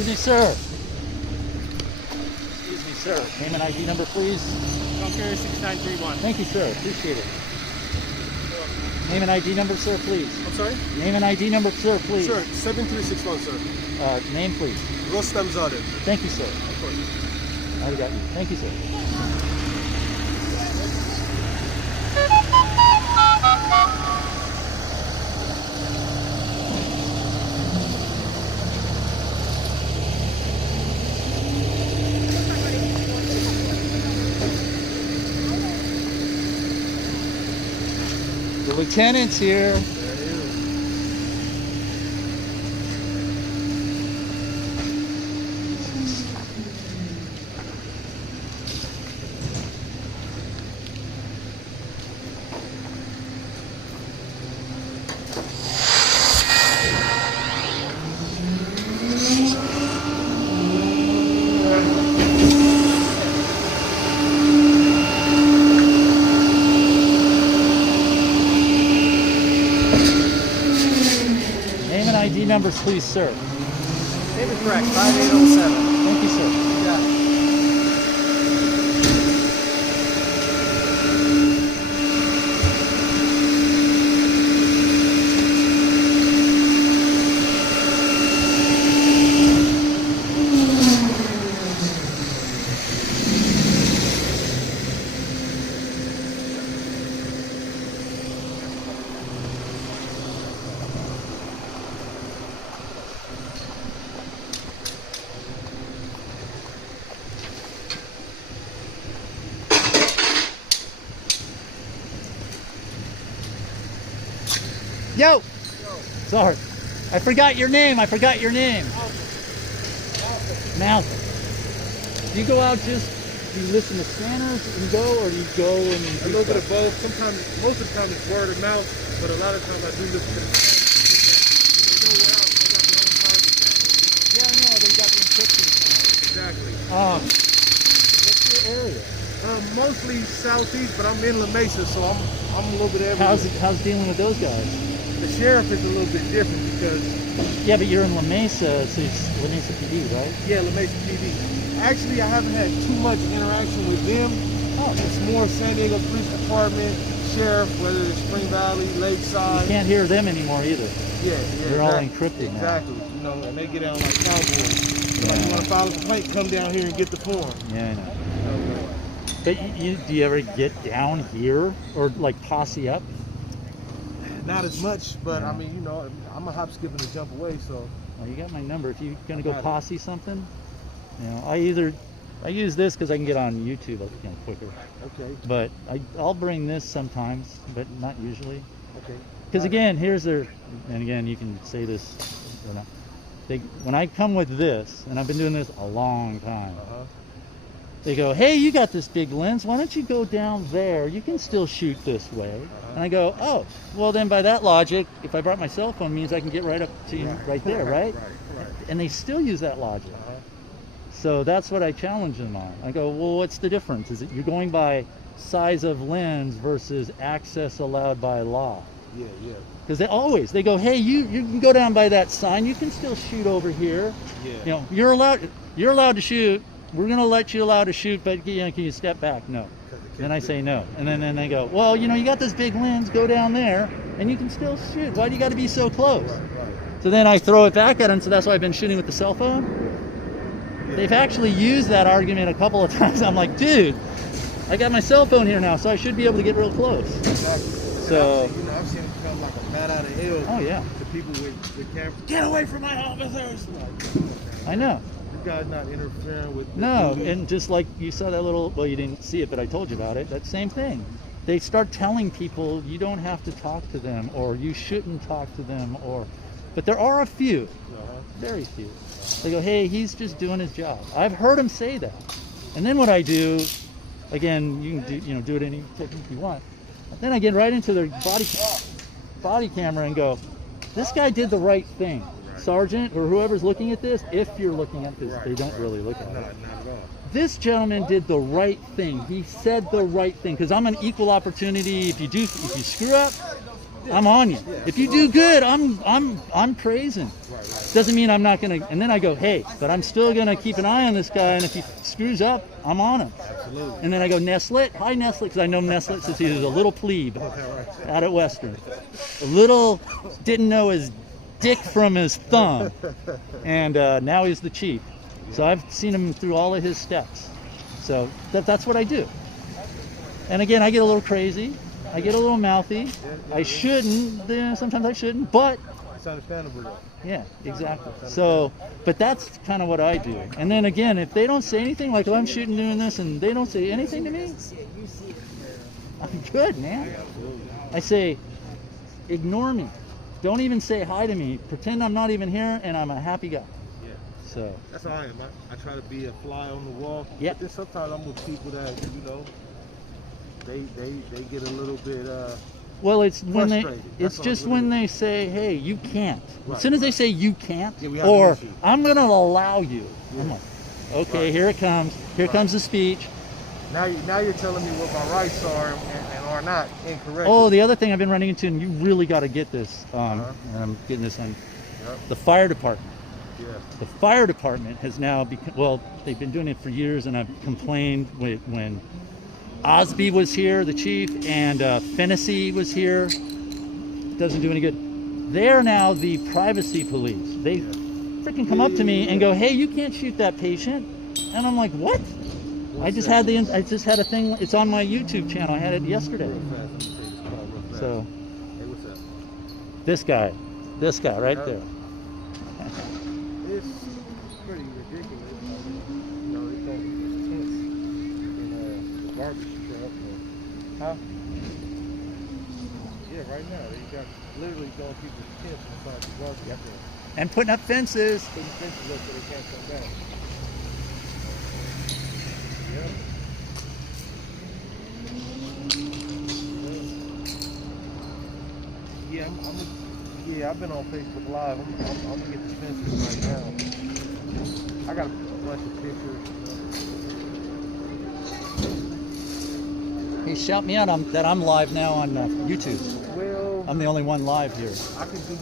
Excuse me, sir. Excuse me, sir. Name and ID number, please. Junker 6931. Thank you, sir. Appreciate it. Name and ID number, sir, please. I'm sorry? Name and ID number, sir, please. Sure, 7361, sir. Name, please. Rostam Zadeh. Thank you, sir. Of course. I got you. Thank you, sir. The lieutenant's here. ID numbers, please, sir. Name is correct, 5807. Thank you, sir. Yeah. Yo! Sorry. I forgot your name. Malcolm. Do you go out do you listen to scanners and go, or do you go and a little bit of both. Sometimes, most of the time it's word of mouth, but a lot of times I do listen to the scanners. They know where they got their own private channels, Yeah, I know. They got the encryption channels. Exactly. What's your area? Mostly southeast, but I'm in La Mesa, so I'm a little bit everywhere. How's dealing with those guys? The sheriff is a little bit different because... Yeah, but you're in La Mesa, so it's La Mesa PD, right? Yeah, La Mesa PD. Actually, I haven't had too much interaction with them. Oh. It's more San Diego Police Department, sheriff, whether it's Spring Valley, Lakeside. You can't hear them anymore either. Yeah. They're all encrypted now. Exactly. You know, and they get down like cowboys. Like, you want to file a complaint, come down here and get the form. Yeah, I know. But do you ever get down here or like posse up? Not as much, but I mean, you know, I'm a hop, skip, and a jump away, so. Well, you got my number. If you're gonna go posse something, you know, I use this because I can get on YouTube quicker. Okay. But I'll bring this sometimes, but not usually. Okay. Because again, and again, you can say this or not. When I come with this, and I've been doing this a long time. They go, hey, you got this big lens. Why don't you go down there? You can still shoot this way. And I go, oh, well then by that logic, if I brought my cell phone, means I can get right up to you right there, right? And they still use that logic. So that's what I challenge them on. I go, well, what's the difference? Is it you're going by size of lens versus access allowed by law? Yeah. Because they go, hey, you can go down by that sign. You can still shoot over here. Yeah. You know, you're allowed to shoot. We're going to let you allow to shoot, but can you step back? No. Then I say no. And then they go, well, you know, you got this big lens, go down there, and you can still shoot. Why do you got to be so close? Right. So then I throw it back at them, so that's why I've been shooting with the cell phone. Yeah. They've actually used that argument a couple of times. I'm like, dude, I got my cell phone here now, so I should be able to get real close. Exactly. So, I've seen it come like a bat out of hell. Oh, yeah. To people with cameras. Get away from my officers! I know. Guys not interfering with and just like you saw that little, well, you didn't see it, but I told you about it, that same thing. They start telling people you don't have to talk to them, or you shouldn't talk to them, but there are a few, very few. They go, hey, he's just doing his job. I've heard him say that. And then what I do, again, you can do it any technique you want. Then I get right into their body camera and go, this guy did the right thing. Sergeant or whoever's looking at this, if you're looking at this, they don't really look at it. Not at all. This gentleman did the right thing. He said the right thing, because I'm an equal opportunity. If you screw up, I'm on you. If you do good, I'm praising. Doesn't mean I'm not gonna. And then I go, hey, but I'm still gonna keep an eye on this guy. And if he screws up, I'm on him. Absolutely. And then I go, Nestlet, hi Nestlet, because I know Nestlet since he was a little plebe out at Western. A little didn't know his dick from his thumb, and now he's the chief. So I've seen him through all of his steps. So that's what I do. And again, I get a little crazy. I get a little mouthy. I shouldn't. Sometimes I shouldn't, but It's understandable though. yeah, exactly. So, but that's kind of what I do. And then again, if they don't say anything, like if I'm shooting doing this and they don't say anything to me, I'm good, man. I say, ignore me. Don't even say hi to me. Pretend I'm not even here and I'm a happy guy. Yeah. So. That's how I am. I try to be a fly on the wall. Yeah. But then sometimes I'm with people that, you know, they get a little bit Well, it's when they, frustrated. it's That's just what when it they say, hey, you can't. Right, As soon as they say you can't, Yeah, we have or an issue. I'm going to allow you, I'm Yeah. like, okay, Right. here it comes. Here comes the speech. Now you're telling me what my rights are and are not incorrect. Oh, the other thing I've been running into, and you really got to get this, and I'm getting this on Yep. the fire department. Yeah. The fire department has now become, well, they've been doing it for years, and I've complained when Osby was here, the chief, and Fennessy was here. Doesn't do any good. They're now the privacy police. They freaking come up to me and go, hey, you can't shoot that patient. And I'm like, what? I just had a thing, it's on my YouTube channel. I had it yesterday. Real fast. Let me take this call real fast. So, Hey, what's up? this guy right there. It's pretty ridiculous. You know, it's going tense in the garbage truck. Huh? Yeah, right now. They got literally throwing people's tents inside the garbage truck. And putting up fences. Putting fences up so they can't come back. Yeah. Yeah, I've been on Facebook Live. I'm gonna get the fences right now. I got a bunch of pictures. Hey, shout me out that I'm live now on YouTube. Well, I'm the only one live here. I can do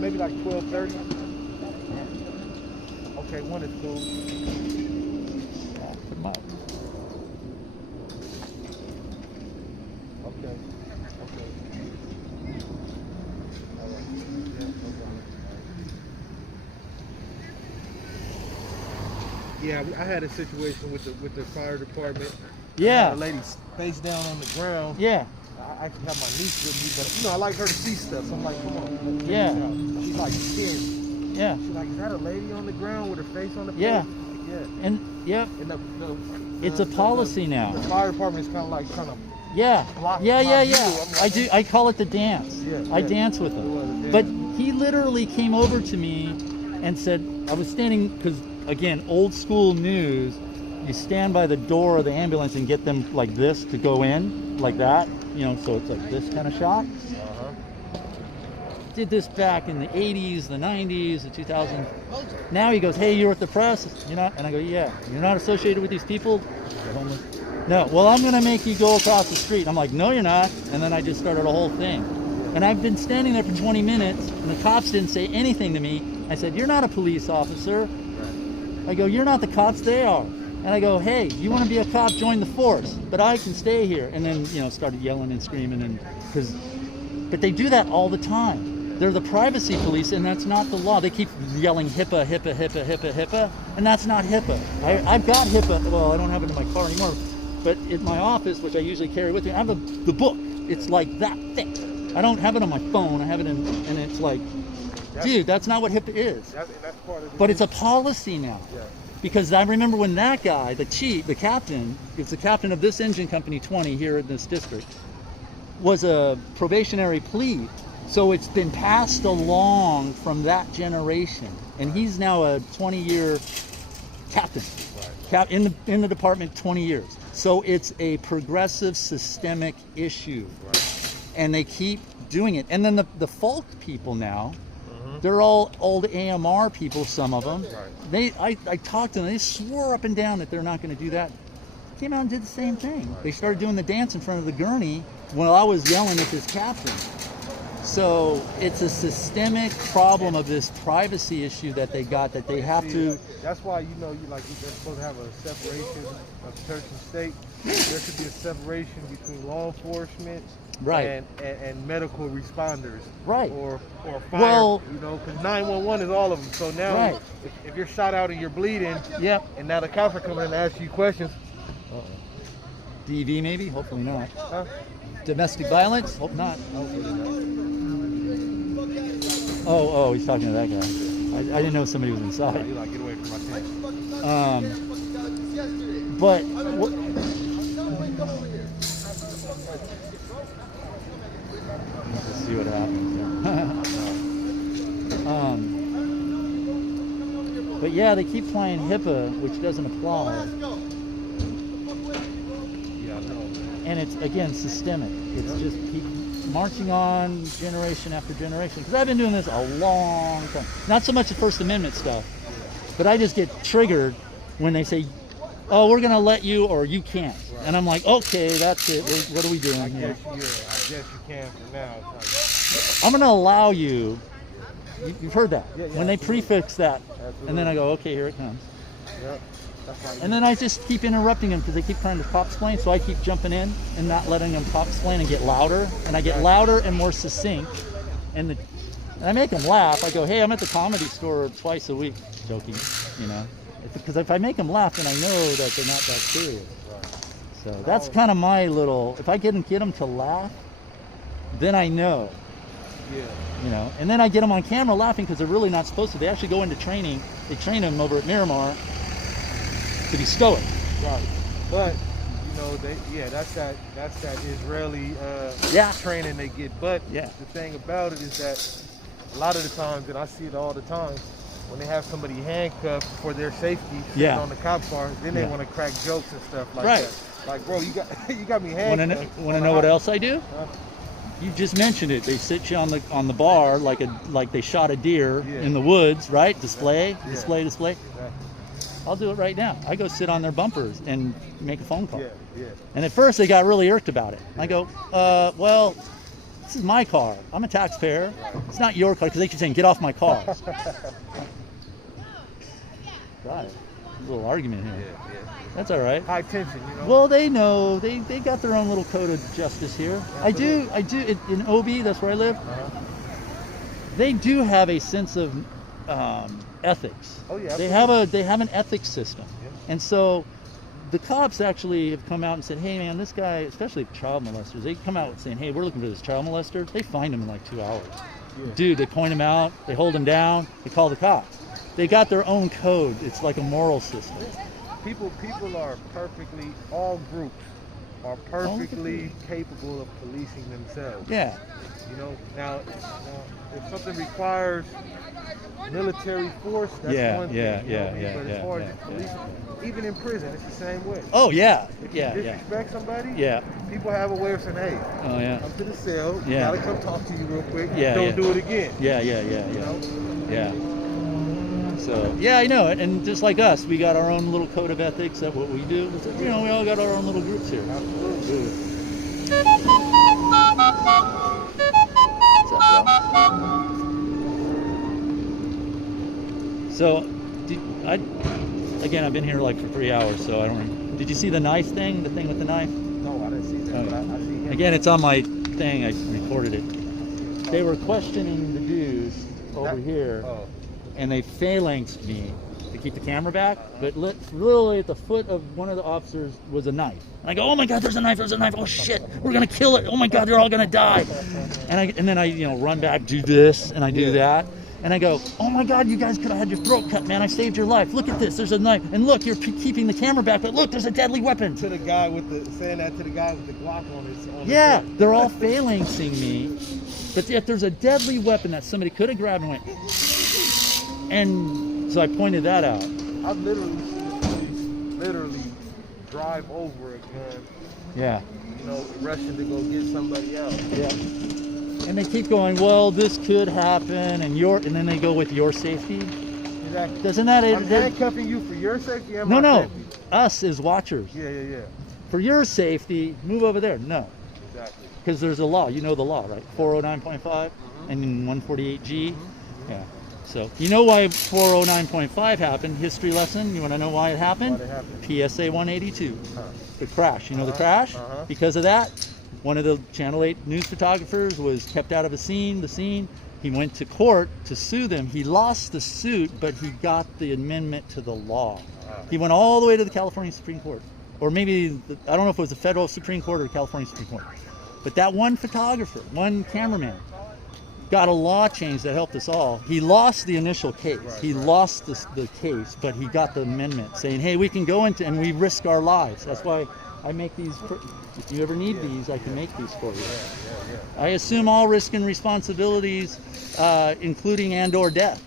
maybe like 12:30. Okay, one is cool. Yeah, put 'em up. Okay. All right. Yeah, no problem. Yeah, I had a situation with the fire department. I had Yeah. a lady face down on the ground. Yeah. I actually have my niece with me, but you know I like her to see stuff. So I'm like, come on. Check Yeah. this out. She's like scared. Yeah. She's like, is that a lady on the ground with her face on the Yeah. face? I'm like, yeah. And yeah, And it's a policy now. The fire department is kind of like trying to Yeah. block Yeah, my yeah, view. yeah. I'm like, I do. I call it the dance. Yeah, I yeah. dance with It him. was a But dance. he literally came over to me and said, I was standing, because again, old school news, you stand by the door of the ambulance and get them like this to go in, like that, you know, so it's like this kind of shot. Did this back in the 80s, the 90s, the 2000s. Now he goes, hey, you're with the press, you're not? And I go, yeah. You're not associated with these people? They're homeless. No, well, I'm going to make you go across the street. I'm like, no, you're not. And then I just started a whole thing. And I've been standing there for 20 minutes, and the cops didn't say anything to me. I said, you're not a police officer. I go, you're not the cops, they are. And I go, hey, you want to be a cop, join the force, but I can stay here. And then, you know, started yelling and screaming, and but they do that all the time. They're the privacy police, and that's not the law. They keep yelling HIPAA, HIPAA, HIPAA, HIPAA, HIPAA, and that's not HIPAA. I've got HIPAA. Well, I don't have it in my car anymore, but in my office, which I usually carry with me, I have the book. It's like that thick. I don't have it on my phone. I have it in, and it's like, dude, that's not what HIPAA is. That's part of the But it's a policy now. Yeah. Because I remember when that guy, the chief, the captain, it's the captain of this engine company 20 here in this district, was a probationary plea. So it's been passed along from that generation. And he's now a 20-year captain. Right. In the department, 20 years. So it's a progressive systemic issue. Right. And they keep doing it. And then the folk people now, they're all old AMR people, some of them. Right. I talked to them, they swore up and down that they're not going to do that. Came out and did the same thing. Right. They started doing the dance in front of the gurney, Well, I was yelling at this captain. So it's a systemic problem of this privacy issue that they got, that they have to. That's why, you know, they're supposed to have a separation of church and state. There should be a separation between law enforcement, right, and medical responders, right, or fire. Well, you know, because 911 is all of them. So now, right, if you're shot out and you're bleeding, yeah, and now the cops are coming and ask you questions. DV maybe? Hopefully not. Huh? Domestic violence? Hope not. Hopefully not. Oh, he's talking to that guy. I didn't know somebody was inside. You like, get away from my tent. But let's see what happens there. But yeah, they keep playing HIPAA, which doesn't apply. Yeah, I know. And it's, again, systemic. It's just keep marching on generation after generation. Because I've been doing this a long time. Not so much the First Amendment stuff, but I just get triggered when they say, oh, we're going to let you, or you can't. Right. And I'm like, okay, that's it. What are we doing here? I guess you can for now. I'm going to allow you. You've heard that. Yeah, when they prefix that. Absolutely. And then I go, okay, here it comes. Yep. And then I just keep interrupting them because they keep trying to cop explain, so I keep jumping in and not letting them cop explain and get louder. And I get louder and more succinct. And I make them laugh. I go, hey, I'm at the Comedy Store twice a week. Joking, you know. Because if I make them laugh, then I know that they're not that serious. Right. So that's kind of my little, if I get them to laugh, then I know. Yeah. You know, and then I get them on camera laughing because they're really not supposed to. They actually go into training. They train them over at Miramar to be stoic. Right. But you know, that's that Israeli training they get. But the thing about it is that a lot of the times, and I see it all the time, when they have somebody handcuffed for their safety sitting on the cop car, then they want to crack jokes and stuff like that. Like, bro, you got me handcuffed. Want to know what else I do? You just mentioned it. They sit you on the bar like they shot a deer in the woods, right? Display. Exactly. I'll do it right now. I go sit on their bumpers and make a phone call. Yeah. And at first they got really irked about it. I go, well, this is my car. I'm a taxpayer. It's not your car, because they keep saying, get off my car. Got it. A little argument here. Yeah. That's all right. High tension, you know. Well, they know. They got their own little code of justice here. Absolutely. I do. In OB, that's where I live. They do have a sense of ethics. Oh yeah. They have an ethics system, and so the cops actually have come out and said, hey man, this guy, especially child molesters, they come out saying, hey, we're looking for this child molester. They find him in like 2 hours. Dude, they point him out, they hold him down, they call the cops. They got their own code. It's like a moral system. People are perfectly, all groups are perfectly capable of policing themselves. Yeah. You know, now if something requires military force, that's one thing. But as far as policing, even in prison, it's the same way. Oh yeah. If you disrespect somebody, people have a way of saying, hey, come to the cell, gotta come talk to you real quick, don't do it again. Yeah. So, I know it. And just like us, we got our own little code of ethics. That's what we do. You know, we all got our own little groups here. Absolutely. What's up, bro? So, I've been here like for 3 hours, so I don't remember. Did you see the knife thing? The thing with the knife? No, I didn't see that. But I see him. Again, it's on my thing. I recorded it. They were questioning the dudes over here. And they phalanxed me to keep the camera back, but literally at the foot of one of the officers was a knife. And I go, oh my God, there's a knife, oh shit, we're gonna kill it, oh my God, they're all gonna die. And then I run back, do this, and I do that. And I go, oh my God, you guys could have had your throat cut, man, I saved your life. Look at this, there's a knife. And look, you're keeping the camera back, but look, there's a deadly weapon. Saying that to the guy with the Glock on his Yeah, they're all phalanxing me. But if there's a deadly weapon that somebody could have grabbed and went, and so I pointed that out. I've literally drive over a gun. Yeah. You know, rushing to go get somebody else. Yeah. And they keep going, well, this could happen, and then they go with your safety. Exactly. Doesn't that? I'm handcuffing you for your safety and my safety. Us as watchers. Yeah. For your safety, move over there. No. Exactly. Exactly. Because there's a law. You know the law, right? 409.5 and 148G. Yeah. So you know why 409.5 happened? History lesson. You want to know why it happened? Why it happened? PSA 182. The crash. You know the crash? Because of that, one of the Channel 8 news photographers was kept out of the scene. He went to court to sue them. He lost the suit, but he got the amendment to the law. He went all the way to the California Supreme Court. Or maybe, I don't know if it was the federal Supreme Court or the California Supreme Court. But that one photographer, one cameraman, got a law change that helped us all. He lost the initial case. He lost the case, but he got the amendment saying, hey, we can go into, and we risk our lives. That's why I make these. If you ever need these, I can make these for you. I assume all risk and responsibilities, including and/or death.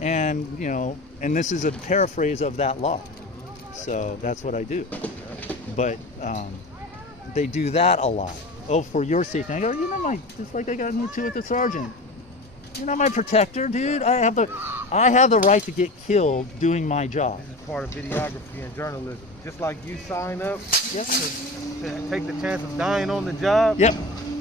And, you know, and this is a paraphrase of that law. So that's what I do. But they do that a lot. Oh, for your safety. I go, you know, just like I got into with the sergeant. You're not my protector, dude. I have the right to get killed doing my job. This is part of videography and journalism. Just like you sign up to take the chance of dying on the job. Yep.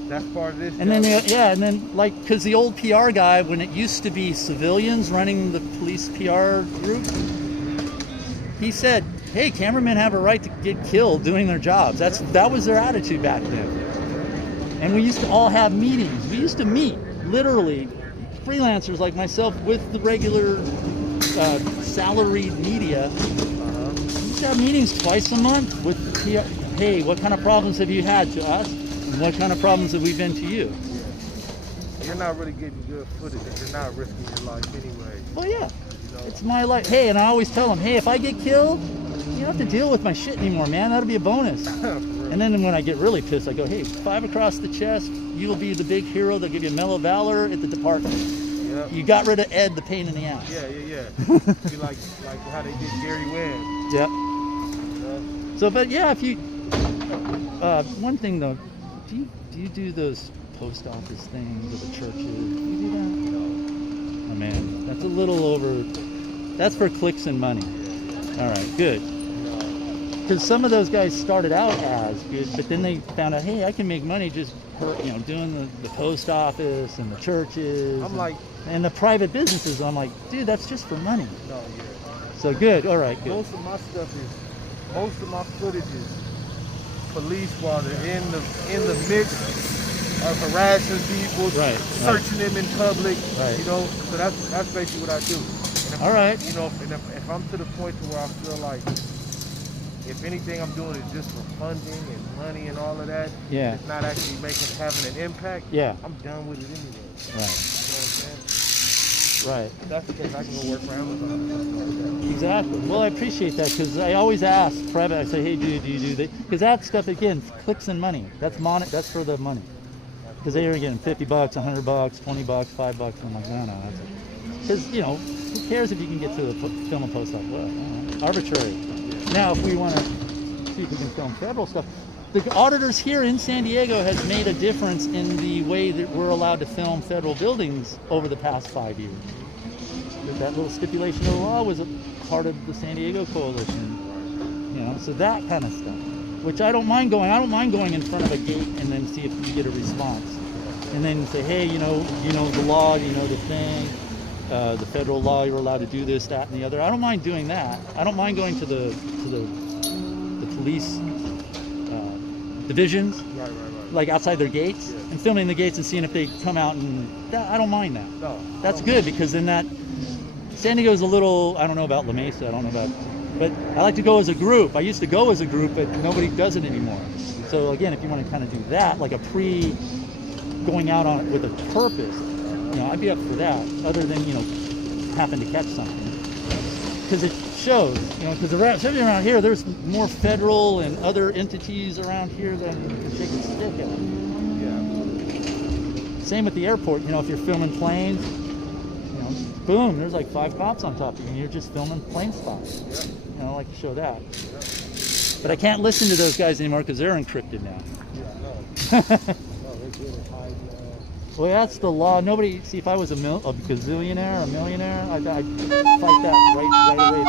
That's part of this. And then, and then like, because the old PR guy, when it used to be civilians running the police PR group, he said, hey, cameramen have a right to get killed doing their jobs. That was their attitude back then. And we used to all have meetings. We used to meet, literally, freelancers like myself with the regular salaried media. We used to have meetings twice a month with PR. Hey, what kind of problems have you had to us? And what kind of problems have we been to you? You're not really getting good footage if you're not risking your life anyway. Well, yeah. It's my life. Hey, and I always tell them, hey, if I get killed, you don't have to deal with my shit anymore, man. That'll be a bonus. And then when I get really pissed, I go, hey, 5 across the chest, you will be the big hero. They'll give you a Medal of Valor at the department. Yep. You got rid of Ed, the pain in the ass. Yeah. Be like how they did Gary Webb. Yep. So, but yeah, if you, one thing though, do you do those post office things with the churches? Do you do that? Oh man, that's a little over, that's for clicks and money. All right, good. Because some of those guys started out as good, but then they found out, hey, I can make money just doing the post office and the churches. And the private businesses. I'm like, dude, that's just for money. No, yeah. So good. All right, good. Most of my footage is police while they're in the midst of harassing people, searching them in public. Right. You know, so that's basically what I do. All right. You know, if I'm to the point to where I feel like, if anything I'm doing is just for funding and money and all of that, it's not actually having an impact, I'm done with it anyway. Right. You know what I'm saying? Right. If that's the case, I can go work for Amazon and stuff like that. Exactly. Well, I appreciate that because I always ask private, I say, hey, do you do that? Because that stuff, again, clicks and money. That's for the money. Because they are getting $50, $100, $20, $5. I'm like, no, that's it. Because, you know, who cares if you can get to the film and post office? Well, arbitrary. Now, if we want to see if we can film federal stuff, the auditors here in San Diego has made a difference in the way that we're allowed to film federal buildings over the past 5 years. That little stipulation of the law was a part of the San Diego Coalition, you know, so that kind of stuff, which I don't mind going. I don't mind going in front of a gate and then see if you get a response, and then say, hey, you know the law, you know the thing. The federal law, you're allowed to do this, that, and the other. I don't mind doing that. I don't mind going to the police divisions, like outside their gates, and filming the gates and seeing if they come out, and I don't mind that. No, that's good because then San Diego's a little, I don't know about La Mesa, I don't know about, but I like to go as a group. I used to go as a group, but nobody does it anymore. So again, if you want to kind of do that, like a going out on it with a purpose, you know, I'd be up for that, other than, you know, happen to catch something. Because it shows, you know, because especially around here, there's more federal and other entities around here than can take a stick at. Yeah. Same with the airport, you know, if you're filming planes, you know, boom, there's like 5 cops on top of you, and you're just filming plane spots. Yeah. You know, I like to show that. Yeah. But I can't listen to those guys anymore because they're encrypted now. Yeah, no. Well, that's the law. Nobody, see, if I was a gazillionaire, a millionaire, I'd fight that right away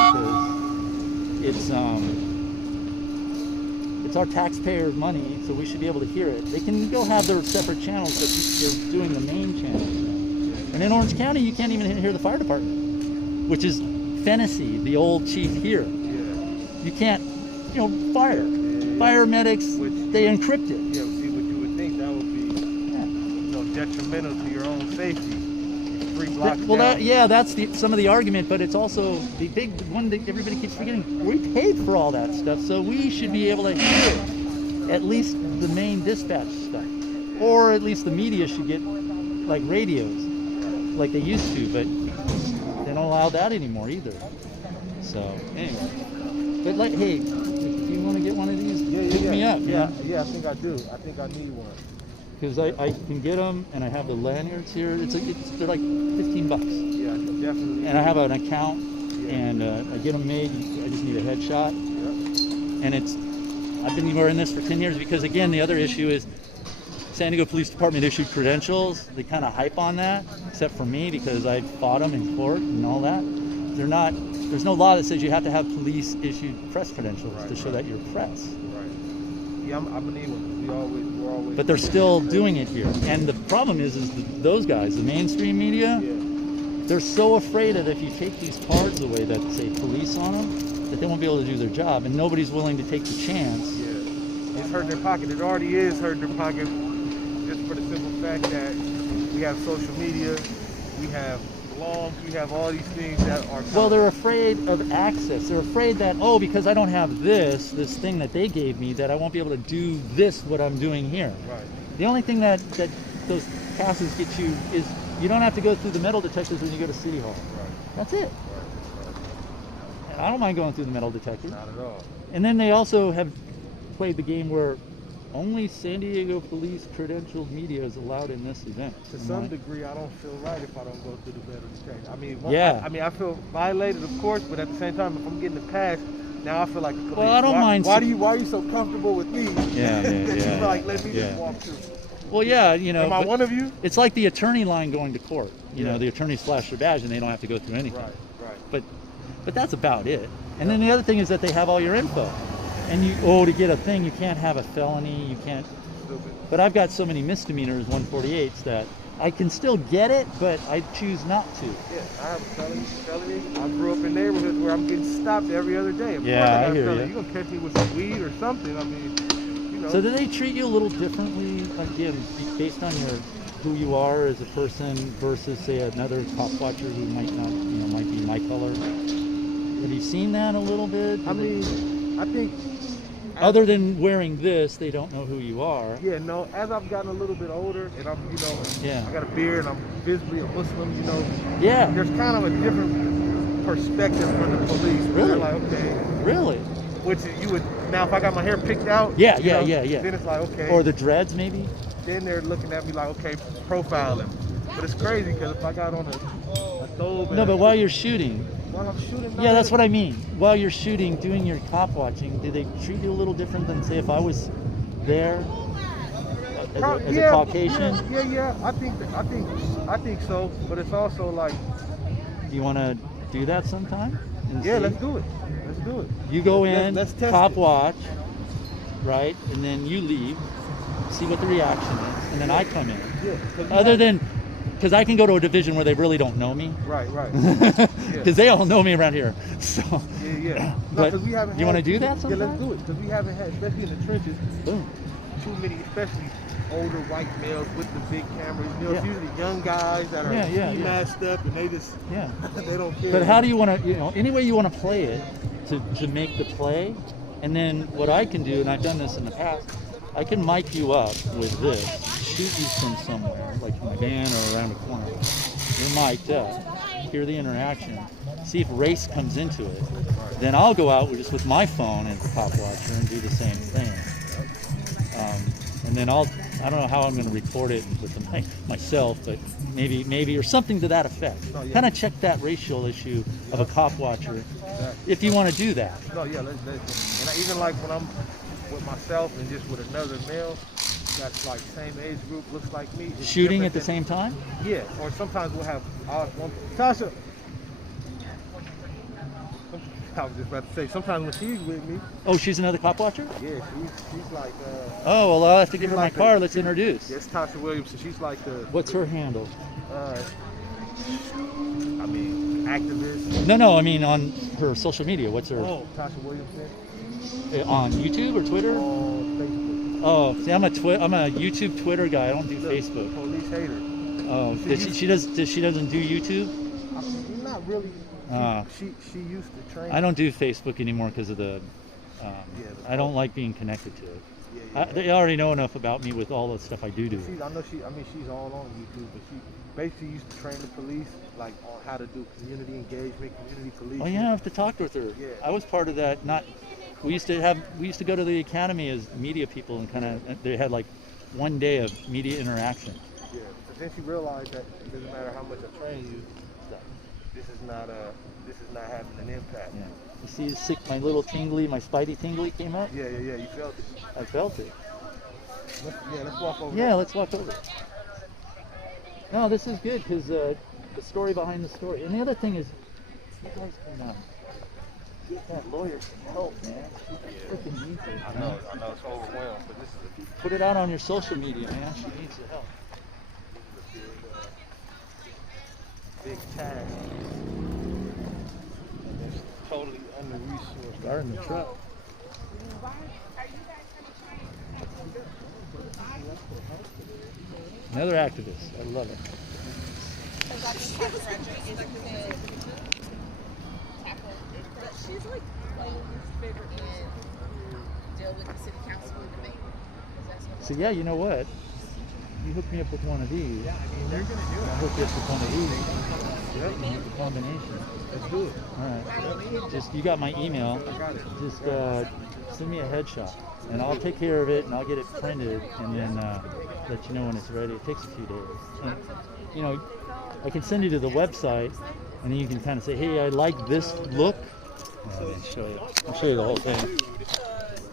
because It's our taxpayers' money, so we should be able to hear it. They can go have their separate channels, but they're doing the main channels now. And in Orange County, you can't even hear the fire department, which is Fennessy, the old chief here. You can't, fire. Paramedics, they encrypt it. Yeah, see, what you would think that would be detrimental to your own safety. 3 blocks down. That's some of the argument, but it's also the big one that everybody keeps forgetting. We paid for all that stuff, so we should be able to hear at least the main dispatch stuff. Or at least the media should get like radios, like they used to, but they don't allow that anymore either. So, anyway. But like, hey, if you want to get one of these, hit me up. Yeah, I think I do. I think I need one. Because I can get them, and I have the lanyards here. They're like $15. Yeah, definitely. And I have an account, and I get them made. I just need a headshot. And I've been wearing this for 10 years because, again, the other issue is San Diego Police Department issued credentials. They kind of hype on that, except for me because I fought them in court and all that. There's no law that says you have to have police issued press credentials to show that you're press. Yeah, I'm gonna need one. We're always. But they're still doing it here, and the problem is those guys, the mainstream media, they're so afraid that if you take these cards away that say police on them, that they won't be able to do their job, and nobody's willing to take the chance. Yeah, it's hurting their pocket. It already is hurting their pocket, just for the simple fact that we have social media, we have blogs, we have all these things that are. Well, they're afraid of access. They're afraid that, because I don't have this thing that they gave me, that I won't be able to do what I'm doing here. Right. The only thing that those passes get you is you don't have to go through the metal detectors when you go to City Hall. Right. That's it. Right. And I don't mind going through the metal detectors. Not at all. And then they also have played the game where only San Diego Police credentialed media is allowed in this event. To some degree, I don't feel right if I don't go through the metal detector. I mean, I feel violated, of course, but at the same time, if I'm getting the pass, now I feel like the police. Well, I don't mind. Why are you so comfortable with me? Yeah. You like, let me just walk through. Well, yeah, Am I one of you? It's like the attorney line going to court. You know, the attorneys flash their badge and they don't have to go through anything. Right. But that's about it. And then the other thing is that they have all your info. And to get a thing, you can't have a felony. You can't. But I've got so many misdemeanors, 148s, that I can still get it, but I choose not to. Yeah, I have a felony. I grew up in neighborhoods where I'm getting stopped every other day. Of course I hear you. You're going to catch me with some weed or something. I mean, So do they treat you a little differently, again, based on who you are as a person versus, say, another cop watcher who might not, might be my color? Have you seen that a little bit? I think... Other than wearing this, they don't know who you are. Yeah, no, as I've gotten a little bit older and I'm, I got a beard and I'm visibly a Muslim, Yeah. There's kind of a different perspective from the police. Really? They're like, okay. Really? Which you would, now if I got my hair picked out. Yeah. Then it's like, okay. Or the dreads, maybe? Then they're looking at me like, okay, profile him. But it's crazy because if I got on a thobe. No, but while you're shooting. While I'm shooting. Yeah, that's what I mean. While you're shooting, doing your cop watching, do they treat you a little different than, say, if I was there as a Caucasian? Yeah. I think so. But it's also like. Do you want to do that sometime? Yeah, let's do it. You go in, let's test cop it. watch, right, and then you leave, see what the reaction is, and then I come in. Yeah. Because I can go to a division where they really don't know me. Right. Because they all know me around here. So. Yeah. But you want to do that sometime? Yeah, let's do it. Because we haven't had, especially in the trenches, too many, especially older white males with the big cameras. It's usually young guys that are masked up and they just they don't care. But how do you want to, any way you want to play it to make the play, and then what I can do, and I've done this in the past, I can mic you up with this, shoot you from somewhere, like from a van or around a corner. You're mic'd up, hear the interaction, see if race comes into it. Then I'll go out with my phone as a cop watcher and do the same thing. And then I don't know how I'm going to record it with the mic myself, but maybe or something to that effect. Kind of check that racial issue of a cop watcher, if you want to do that. No, yeah, let's. And even like when I'm with myself and just with another male that's like same age group, looks like me. Shooting at the same time? Yeah, or sometimes we'll have one. Tasha, I was just about to say, sometimes when she's with me. Oh, she's another cop watcher? Yeah, she's like. Oh, well, I'll have to give her like my card. Let's introduce. Yes, Tasha Williamson. She's like the. What's her handle? I mean, activist. No, I mean on her social media. What's her? Oh, Tasha Williamson. On YouTube or Twitter? Facebook. Oh, see, I'm a YouTube, Twitter guy. I don't do Facebook. Police hater. Oh, she doesn't do YouTube? Not really. She used to train. I don't do Facebook anymore because of the. I don't like being connected to it. They already know enough about me with all the stuff I do. I know she's all on YouTube, but she basically used to train the police like on how to do community engagement, community policing. Oh yeah, I have to talk with her. Yeah. I was part of that. We used to go to the academy as media people, and they had like one day of media interaction. Yeah, but then she realized that it doesn't matter how much I train you, this is not having an impact. Yeah. You see, my little tingly, my spidey tingly came up. Yeah. You felt it. I felt it. Let's walk over. Yeah, let's walk over. No, this is good because the story behind the story. And the other thing is, you guys can get that lawyer some help, man. She freaking needs it. I know it's overwhelmed, but this is put it out on your social media, man. She needs the help. Big task. It's totally under-resourced. Starting the truck. Another activist. I love it. She's like Colene's favorite deal with the city council debate. So yeah, you know what? You hook me up with one of these. Yeah, I mean they're gonna do it. I'll hook you up with one of these. Yep, the combination. Let's do it. Alright. Just you got my email. Just send me a headshot. And I'll take care of it and I'll get it printed and then let you know when it's ready. It takes a few days. And you know, I can send you to the website and then you can kind of say, hey, I like this look. I'll show you the whole thing.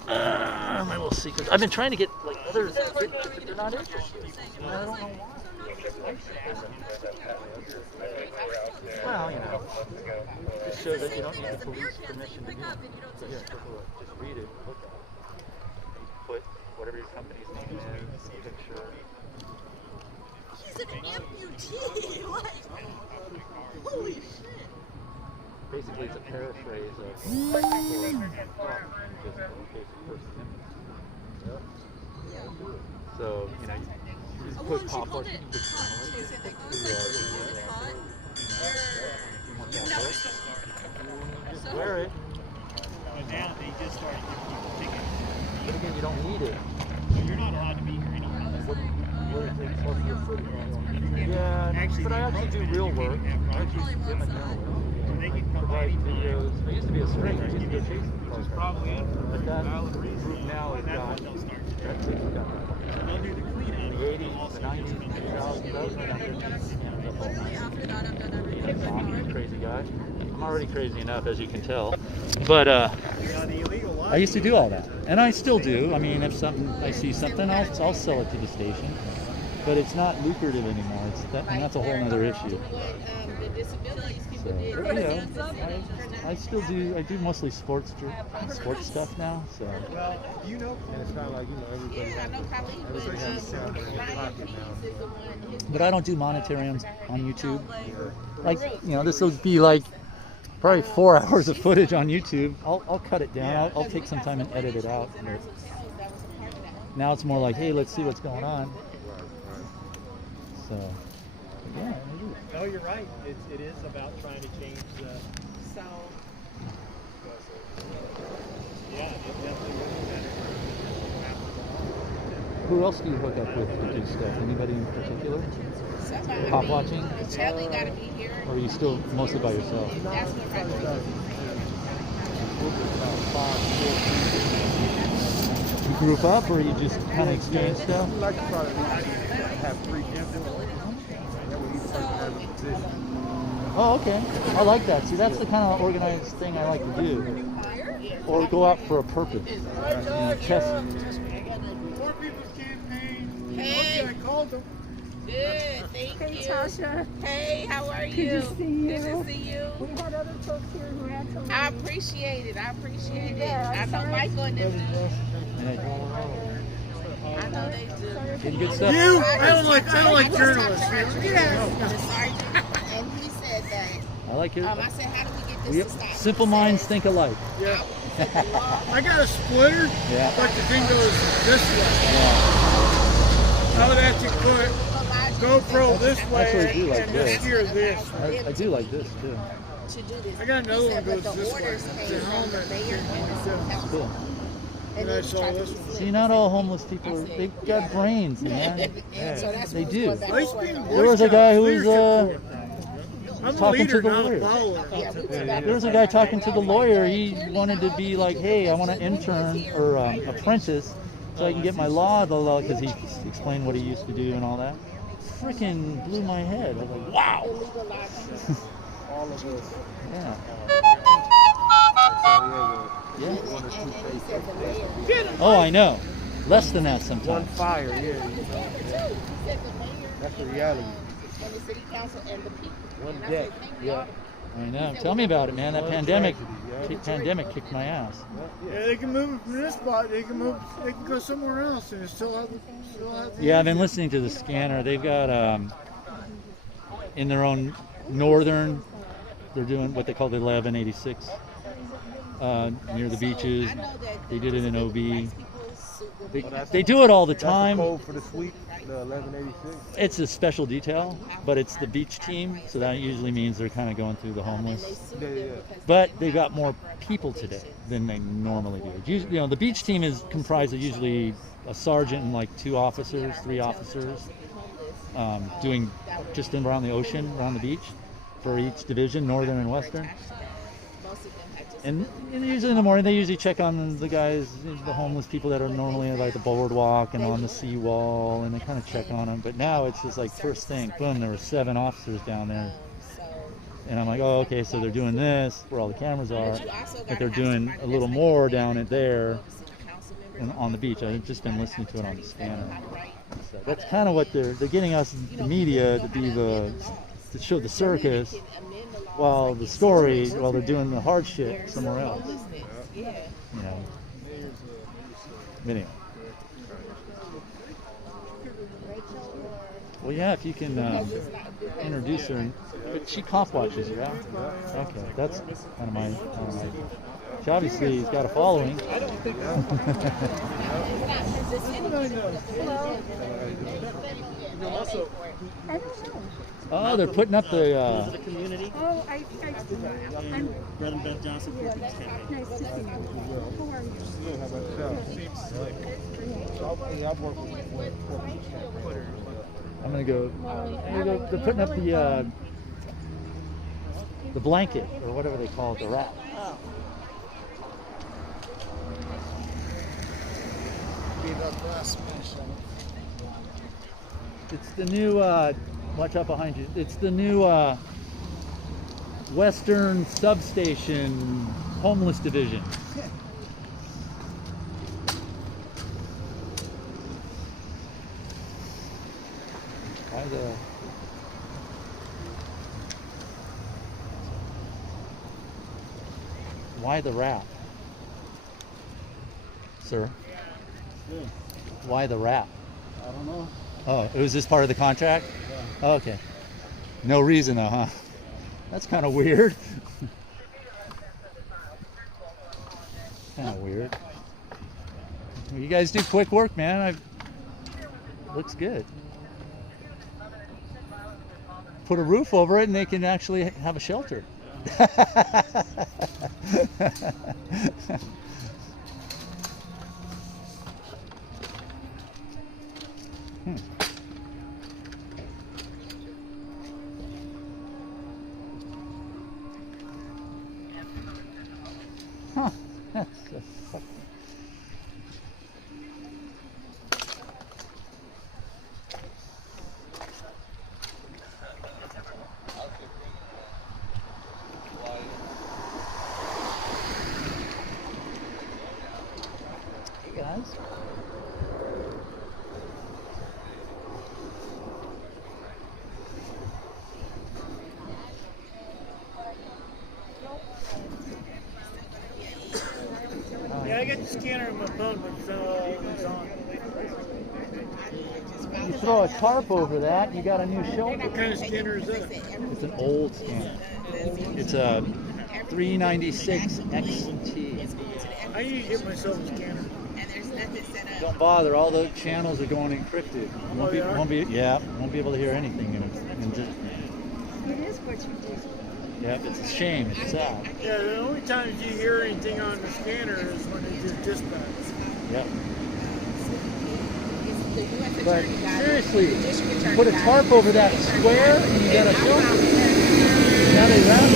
My little secret. I've been trying to get like others. They're not interested. I don't know why. Well, you know, just show that you don't need the police permission to do it. So here, take a look. Just read it. Look at it. Put whatever your company's name is. Picture. He's an amputee. Like, holy shit. Basically, it's a paraphrase of So, you know, you just put pop up. Just wear it. But now they just started giving people tickets. But again, you don't need it. So you're not allowed to be here anyhow. Yeah, Actually, but I actually do real work. I actually am a journalist. They can come Provide anytime. videos. I used to be a stringer. I used to be a chasing Which is program. probably a But that valid reason. group now is That's got when they'll start. that's it. Got They'll do the clean out. the 80s, the 90s, the 2000s, I'm a crazy guy. I'm already crazy enough, as you can tell. But I used to do all that, and I still do. I mean, if I see something, I'll sell it to the station. But it's not lucrative anymore. And that's a whole other issue. So, yeah, I still do. I do mostly sports stuff now. So. Well, you know, and it's kind of like everybody has a sound in their pocket now. But I don't do monetariums on YouTube. Like, this will be like probably 4 hours of footage on YouTube. I'll cut it down. I'll take some time and edit it out. But now it's more like, hey, let's see what's going on. So, yeah. No, you're right. It is about trying to change the. So. Yeah, it definitely would be better. Who else do you hook up with to do stuff? Anybody in particular? Somebody. Pop watching? Shelly got to be here. Or are you still mostly by yourself? That's what I You group up, or you just kind of exchange stuff? We like to try to have 3 people. That way each person has a position. Oh, okay. I like that. See, that's the kind of organized thing I like to do. Or go out for a purpose. Chess. Poor People's Campaign. Hey. I called them. Good, thank Hey, you. Tasha. Hey, how are you? Good to see you. Good to see you. We had other folks here who had to leave. I appreciate it. I appreciate Yeah, it. I know sorry. Michael and them do. Yeah. I know they do. Getting good stuff. You? I don't like journalists. The sergeant, and he said that. I like it. I said, how do we get this to stop? Simple minds think alike. Yeah. I got a splitter, Yeah. but the thing goes this way. Yeah. I would actually put GoPro this way Actually, I do like and this. just steer this. I do like this too. To do this. I got another He one said, goes but the this way. orders It's came a from the helmet. mayor and the city council. Cool. And I saw this one. See, not all homeless people are, they've got brains, man. And so that's They what was do. going back I used and to be in forth. Boy There was a Scouts, guy who was leadership corps. I'm a talking leader, to the not a lawyer. follower. Yeah, we went back There was a guy talking to the lawyer. He wanted to be like, hey, I want to intern or apprentice so I can get my law, because he explained what he used to do and all that. Freaking blew my head. I was like, wow. All of us. Yeah. San Diego. Yeah. One or two places. Oh, I know. Less than that One sometimes. fire, yeah. You know? That's the reality. And the city council and the people. One And I deck. said, thank Yeah. God. I know. Tell me about it, man. That One pandemic tragedy, yeah. pandemic kicked my ass. Yeah, they can move from this spot. They can move. They can go somewhere else and still have. Yeah, I've been listening to the scanner. They've got in their own northern, they're doing what they call the 1186 near the beaches. I know that They did it in OB. They, that's- they do it all the That's the time. code for the sweep, the 1186. It's a special detail, but it's the beach team, so that usually means they're kind of going through the homeless. Yeah, yeah. But they've got more people today than they normally do. Usually, you know, the beach team is comprised of usually a sergeant and like 2 officers, 3 officers, doing just around the ocean, around the beach, for each division, northern and western. And usually in the morning, they usually check on the guys, the homeless people that are normally at like the boardwalk and on the seawall, and they kind of check on them. But now it's just like first thing, boom, there were 7 officers down there. And I'm like, oh, okay, so they're doing this where all the cameras are, but they're doing a little more down at there and on the beach. I've just been listening to it on the scanner. So that's kind of what they're getting us, the media, to be to show the circus, while the story, while they're doing the hard shit somewhere else. You know. But anyway. Well, yeah, if you can introduce her. But she comp watches, yeah? Okay, that's kind of my. She obviously has got a following. Oh, they're putting up the. Oh, I'm Brett and Beth Johnson. nice to see you. How are you? Yeah, how about yourself? I've worked with I'm gonna go. They're putting up the blanket or whatever they call it, the wrap. It's the new. Watch out behind you. It's the new Western Substation Homeless Division. Why the wrap, sir? Why the wrap? I don't know. Oh, was this part of the contract? Yeah. Okay. No reason though, huh? That's kind of weird. Kind of weird. Well, you guys do quick work, man. Looks good. Put a roof over it and they can actually have a shelter. Huh. That's hey guys. scanner on my phone, but it's on. You throw a tarp over that, you got a new shelter. What kind of scanner is that? It's an old scanner. It's a 396 XT. I need to get myself a scanner. Don't bother, all the channels are going encrypted. Won't be able to hear anything in it. It is what you do. Yeah, it's a shame, it's sad. Yeah, the only times you hear anything on the scanner is when it just dispatches. Yep. But seriously, put a tarp over that square and you got a shelter. Now they wrap it.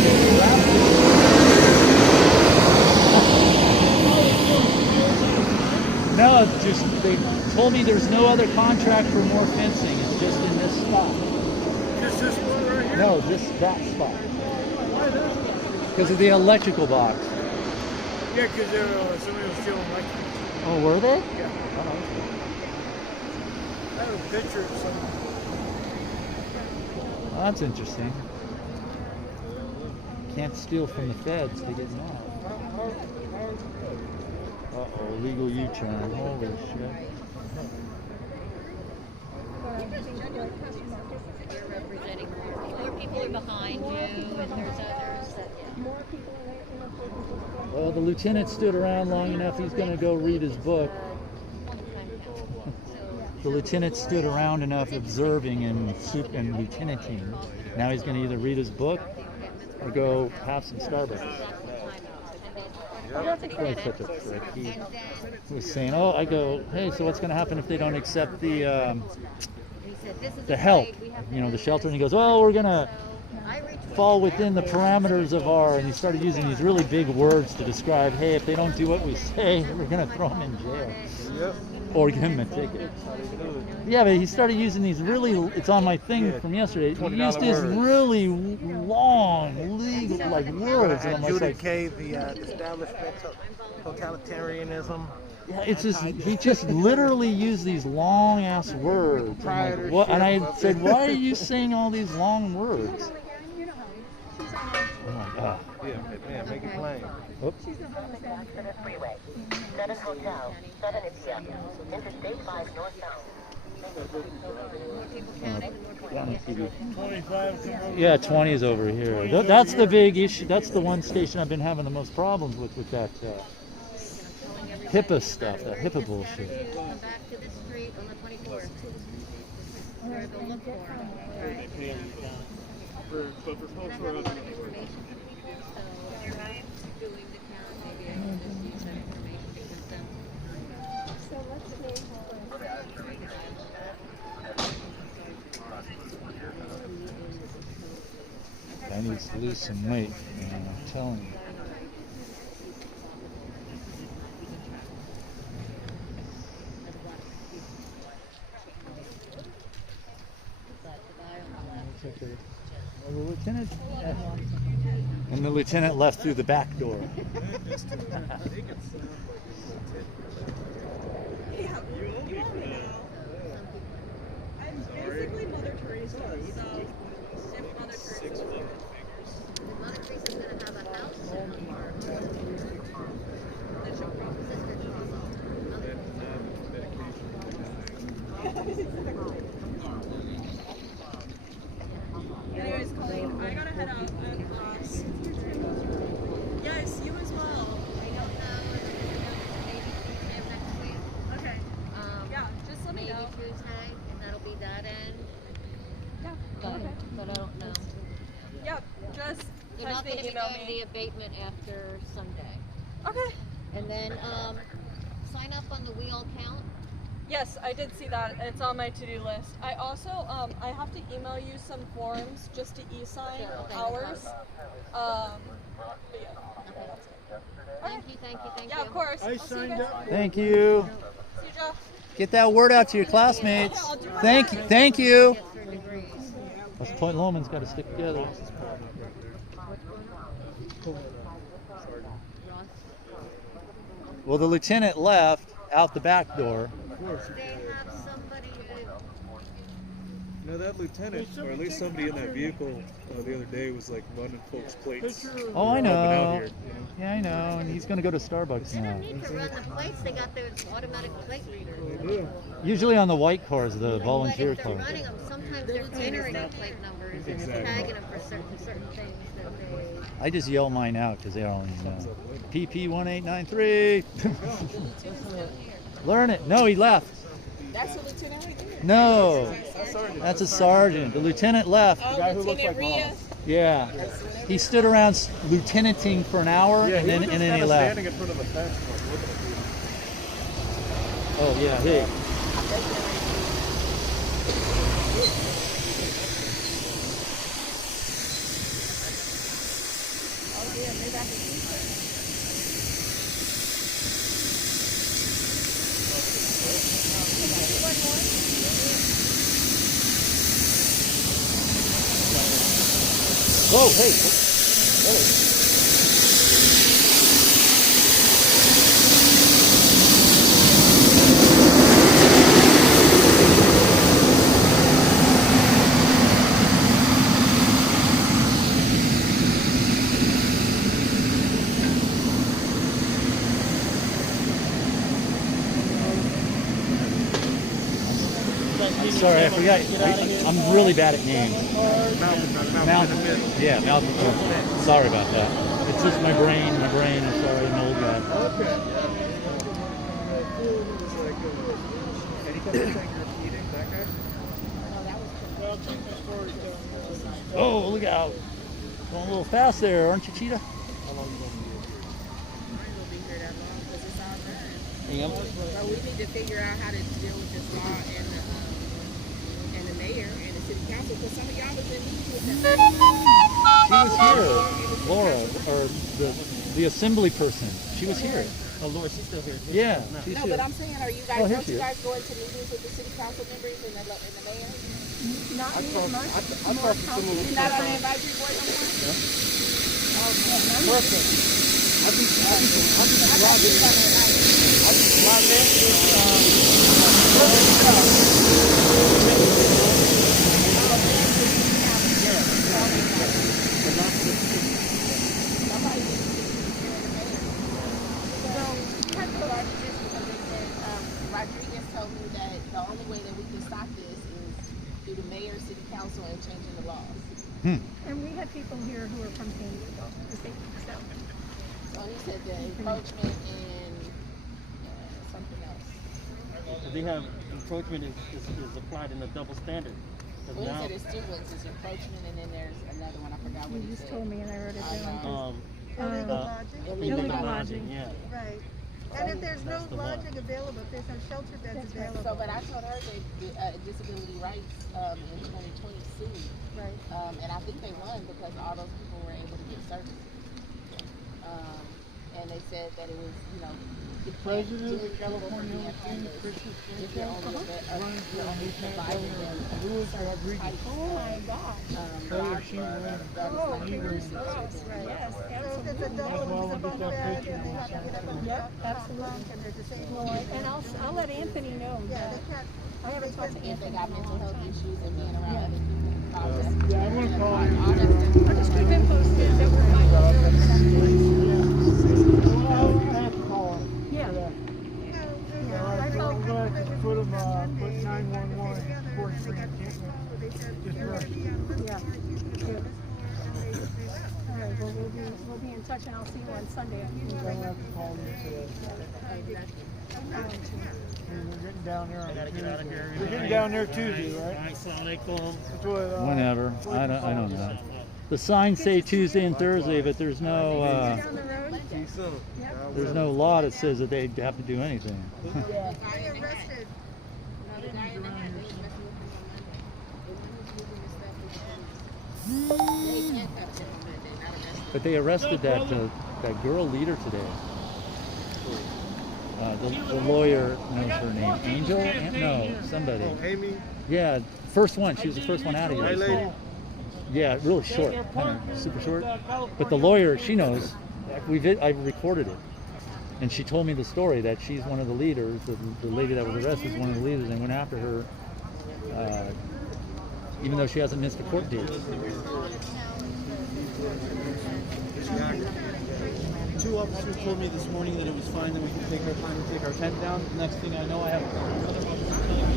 No, it's just, they told me there's no other contract for more fencing. It's just in this spot. Just this one right here? No, that spot. Why this? Because of the electrical box. Yeah, because somebody was stealing electric. Oh, were they? Yeah. I have a picture of something. Oh, that's interesting. Can't steal from the feds, they get mad. Uh-oh, legal U-turn. Holy shit. You're representing more people are behind you, and there's others that, More people in a Well, the lieutenant stood around long enough, he's going to go read his book. The lieutenant stood around enough observing and lieutenanting. Now he's going to either read his book or go have some Starbucks. That's such a prick. He was saying, I go, hey, so what's going to happen if they don't accept the help, the shelter? And he goes, well, we're going to fall within the parameters of and he started using these really big words to describe, hey, if they don't do what we say, we're going to throw them in jail. Yep. Or give him a ticket. Yeah, but he started using these it's on my thing from yesterday. He used these really long, legal, words. And I'm Adjudicate the establishment of totalitarianism. Yeah, it's just, he just literally used these long ass words. And I said, why are you saying all these long words? Oh my God. Yeah, make it plain. Oops. Freeway. 7 Hotel, 7 Interstate 5 northbound. Down on TV. 25. Yeah, 20 is over here. That's the big issue. That's the one station I've been having the most problems with that HIPAA stuff, that HIPAA bullshit. come back to the street on the 24th. Where they'll look for them. Right. But for folks who are Doing the count, maybe I can just use that information because So let's see. I need to lose some weight, man, I'm telling you. Well, the lieutenant, and the lieutenant left through the back door. I'm basically Mother Teresa, so if Mother Teresa Mother Teresa's going to have a house or that she'll probably Anyways, Coleen, I gotta head out. I have class. Yes, you as well. I don't know maybe Tuesday of next week. Okay. Yeah, just let me Maybe know. Tuesday, and that'll be that end. Yeah. But, Okay. but I don't know. Yeah, just They're text not me, going to be email doing me. the abatement after Sunday. Okay. And then sign up on the We All Count. Yes, I did see that. It's on my to-do list. I also, I have to email you some forms just to e-sign ours. But yeah. Thank you. Yeah, of course. I I'll see you signed guys. up. Thank you. See you, Jeff. Get that word out to your classmates. Yeah, I'll do my Thank best. you. Thank you. Gets their degrees. West Point Loman's got to stick together. Well, the lieutenant left out the back door. They have somebody Now that lieutenant, or at least somebody in that vehicle the other day was like running folks' plates. Oh, I Out know. here, Yeah, I know. And he's going to go to Starbucks They now. don't need to run the plates. They got their automatic plate readers. They do. Usually on the white cars, the volunteer But if they're cars. running them, sometimes they're entering the plate numbers and tagging them for certain things that they. I just yell mine out because they all know. PP1893. Learn it. No, he left. That's a lieutenant right there. No, that's a sergeant. The lieutenant left. Oh, Lieutenant Rhea. Yeah, he stood around lieutenanting for an hour, and then he left. Standing in front of a fence, like, looking at people. Oh yeah, hey. Whoa, hey. I'm sorry, I forgot. I'm really bad at names. Mountain. Yeah, Mountain. Sorry about that. It's just my brain. I'm sorry, I'm an old guy. Oh, look out. Going a little fast there, aren't you, Cheetah? Yep. But we need to figure out how to deal with this law and the mayor and the city council, because some of y'all was in meetings with them. She was here, Laura, or the assembly person. She was here. Oh, Laura, she's still here. Yeah, she's No, here. but I'm saying, are you guys, Oh, here don't she you is. guys go into meetings with the city council members and the mayor? Not I me talked as much. to some More of council. You're not on the advisory board no more? Perfect. I just Rodriguez told me that the only way that we can stop this is through the mayor, city council, and changing the laws. And we had people here who were from San Diego. So he said the encroachment and something else. They have encroachment is applied in a double standard. Well, he said there's two ones. There's encroachment and then there's another one. I forgot what You he just said. told me and I wrote it down. Illegal lodging? Illegal lodging. Yeah. Right. And if there's no lodging available, if there's no shelter beds available. So, but I told her that disability rights in 2020 sued. Right. And I think they won because all those people were able to get services. And they said that it was, you know, the President of California, Louis Rodriguez. Oh my God. Yes, so if it's a double bunk bed, and they have to get up on the absolutely. And they're disabled. And I'll let Anthony know. Yeah, they can't. I haven't talked to if they Anthony. got mental health issues and being around other people. Yeah, I'm going to call him. I'll just keep him posted that we're fine. I'll have to call him. Yeah. I'm going to have to put 911 for just rush. Yeah. All right, well, we'll be in touch and I'll see you on Sunday. I'll have to call him today. We're getting down there on Tuesday. We're getting down there Tuesday, right? Whenever. I don't know. The signs say Tuesday and Thursday, but there's no law that says that they have to do anything. They arrested. But they arrested that girl leader today. The lawyer knows her name. Angel? No, somebody. Oh, Amy? Yeah, first one. She was the first one out of here. White lady? Yeah, really short, kind of super short. But the lawyer, she knows. I recorded it, and she told me the story that she's one of the leaders. The lady that was arrested is one of the leaders, and went after her even though she hasn't missed a court date. Two officers told me this morning that it was fine, that we could take our time and take our tent down. Next thing I know, I have another officer telling me.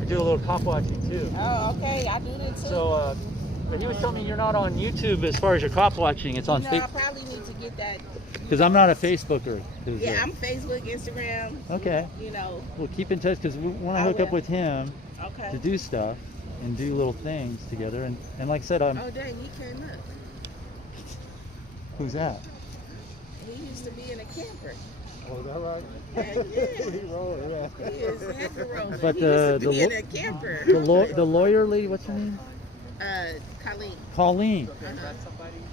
I do a little cop watching too. Oh, okay, I do that too. So, but he was telling me you're not on YouTube as far as your cop watching. It's on I Facebook. probably need to get that. Because I'm not a Facebooker. Yeah, I'm Facebook, Instagram. Okay. You know. We'll keep in touch because we want to hook up with him to do stuff and do little things together. And like I said, Oh, dang, he came up. Who's that? He used to be in a camper. Oh, is that right? Yeah. He rolling, yeah. He is heck of rolling. But he used to be in a camper. the lawyer lady, what's her name? Colleen. Colleen.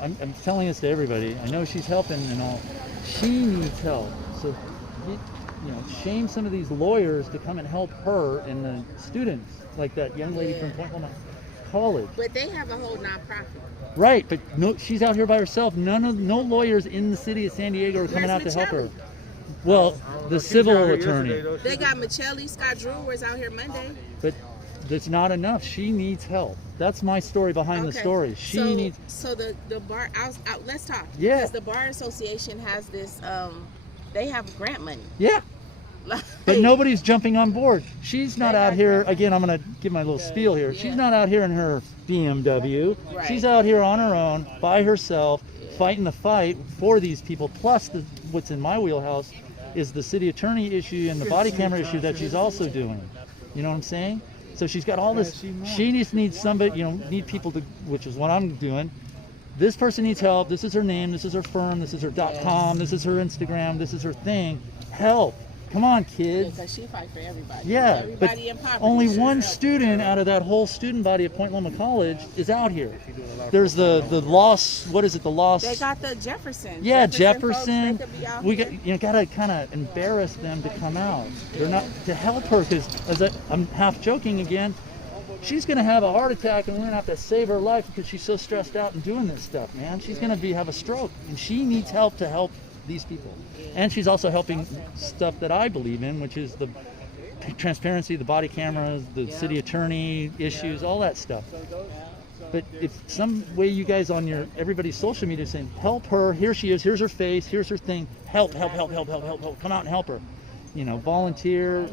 I'm telling this to everybody. I know she's helping and all. She needs help. So, you know, shame some of these lawyers to come and help her and the students, like that young lady from Point Loma College. But they have a whole nonprofit. Right, but no, she's out here by herself. No lawyers in the city of San Diego are coming out to help her. Well, the civil attorney. They got Michelli, Scott Drew was out here Monday. But that's not enough. She needs help. That's my story behind the story. She needs. So the bar. Let's talk. Yeah. Because the bar association has this. They have grant money. Yeah. But nobody's jumping on board. She's not out here. Again, I'm gonna give my little spiel here. She's not out here in her BMW. Right. She's out here on her own, by herself, fighting the fight for these people. Plus, what's in my wheelhouse is the city attorney issue and the body camera issue that she's also doing. You know what I'm saying? So she's got all this. She needs somebody, need people to, which is what I'm doing. This person needs help. This is her name. This is her firm. This is her .com. This is her Instagram. This is her thing. Help. Come on, kids. Because she fight for everybody. Yeah, Everybody but in poverty. only one student out of that whole student body at Point Loma College is out here. There's the loss. What is it? The loss. They got the Jefferson. Yeah, Jefferson. Jefferson. We got gotta kind of embarrass them to come out. They're not to help her because I'm half joking again. She's gonna have a heart attack and we're gonna have to save her life because she's so stressed out and doing this stuff, man. She's gonna have a stroke and she needs help to help these people. And she's also helping stuff that I believe in, which is the transparency, the body cameras, the city attorney issues, all that stuff. But if some way you guys on everybody's social media saying, help her, here she is, here's her face, here's her thing, help, come out and help her. Volunteer,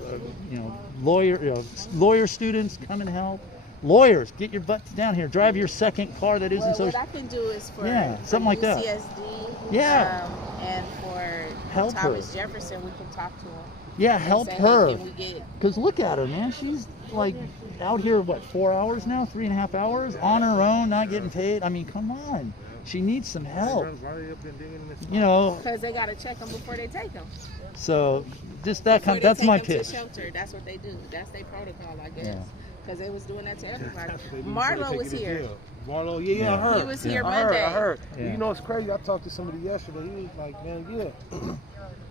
lawyer students, come and help. Lawyers, get your butts down here. Drive your second car that isn't so. What I can do is for something like that. UCSD, and for help Thomas her. Jefferson, we can talk to him. Yeah, help say, her. hey, can we get... Because look at her, man. She's like out here, 4 hours now, 3.5 hours on her own, not getting paid. I mean, come on. She needs some help. Because they got to check them before they take them. So just that's my pitch. To shelter. That's what they do. That's their protocol, I guess. Because they was doing that to everybody. Marlo was here. Marlo, I heard. He was here Monday. I heard. Yeah. You know, it's crazy. I talked to somebody yesterday. He was like, man,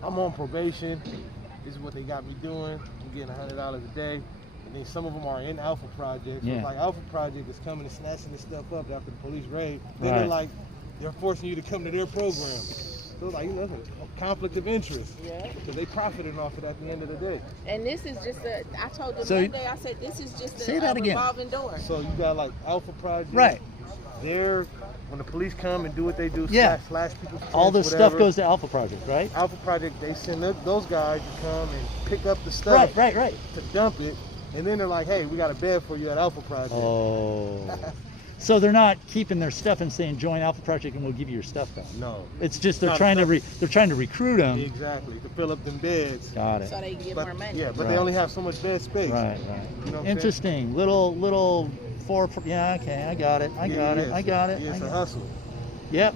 I'm on probation. This is what they got me doing. I'm getting $100 a day. And then some of them are in Alpha Project. So it's like Alpha Project is coming and snatching this stuff up after the police raid. Then they're forcing you to come to their program. So it's like, that's a conflict of interest. Yeah. Because they profited off it at the end of the day. And this is just I told them Monday, I said, this is just a revolving door. So you got Alpha Project. Right. They're, when the police come and do what they do, slash people's all this whatever, stuff goes to Alpha Project, right? Alpha Project, they send those guys to come and pick up the stuff. Right. To dump it. And then they're like, hey, we got a bed for you at Alpha Project. Oh. So they're not keeping their stuff and saying join Alpha Project and we'll give you your stuff back. No. It's just they're trying to recruit them. Exactly, to fill up them beds. Got it. So they can get more money. Yeah, but they only have so much bed space. Right. You know interesting. Little okay, I got it. It's a hustle. Yep.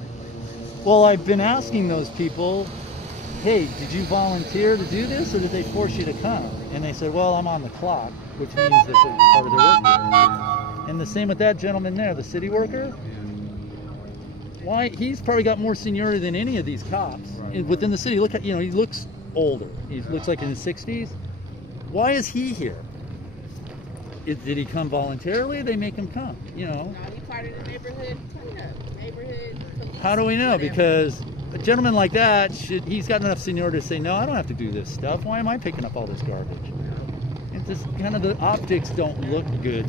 Well, I've been asking those people, hey, did you volunteer to do this or did they force you to come? And they said, well, I'm on the clock, which means that it's part of their work. And the same with that gentleman there, the city worker. Why? He's probably got more seniority than any of these cops within the city. Look at, he looks older. He looks like in his 60s. Why is he here? Did he come voluntarily? They make him come, you know. No, he part of the neighborhood cleanup, neighborhood police. How do we know? Whatever. Because a gentleman like that, he's got enough seniority to say, no, I don't have to do this stuff. Why am I picking up all this garbage? It's just kind of the optics don't look good.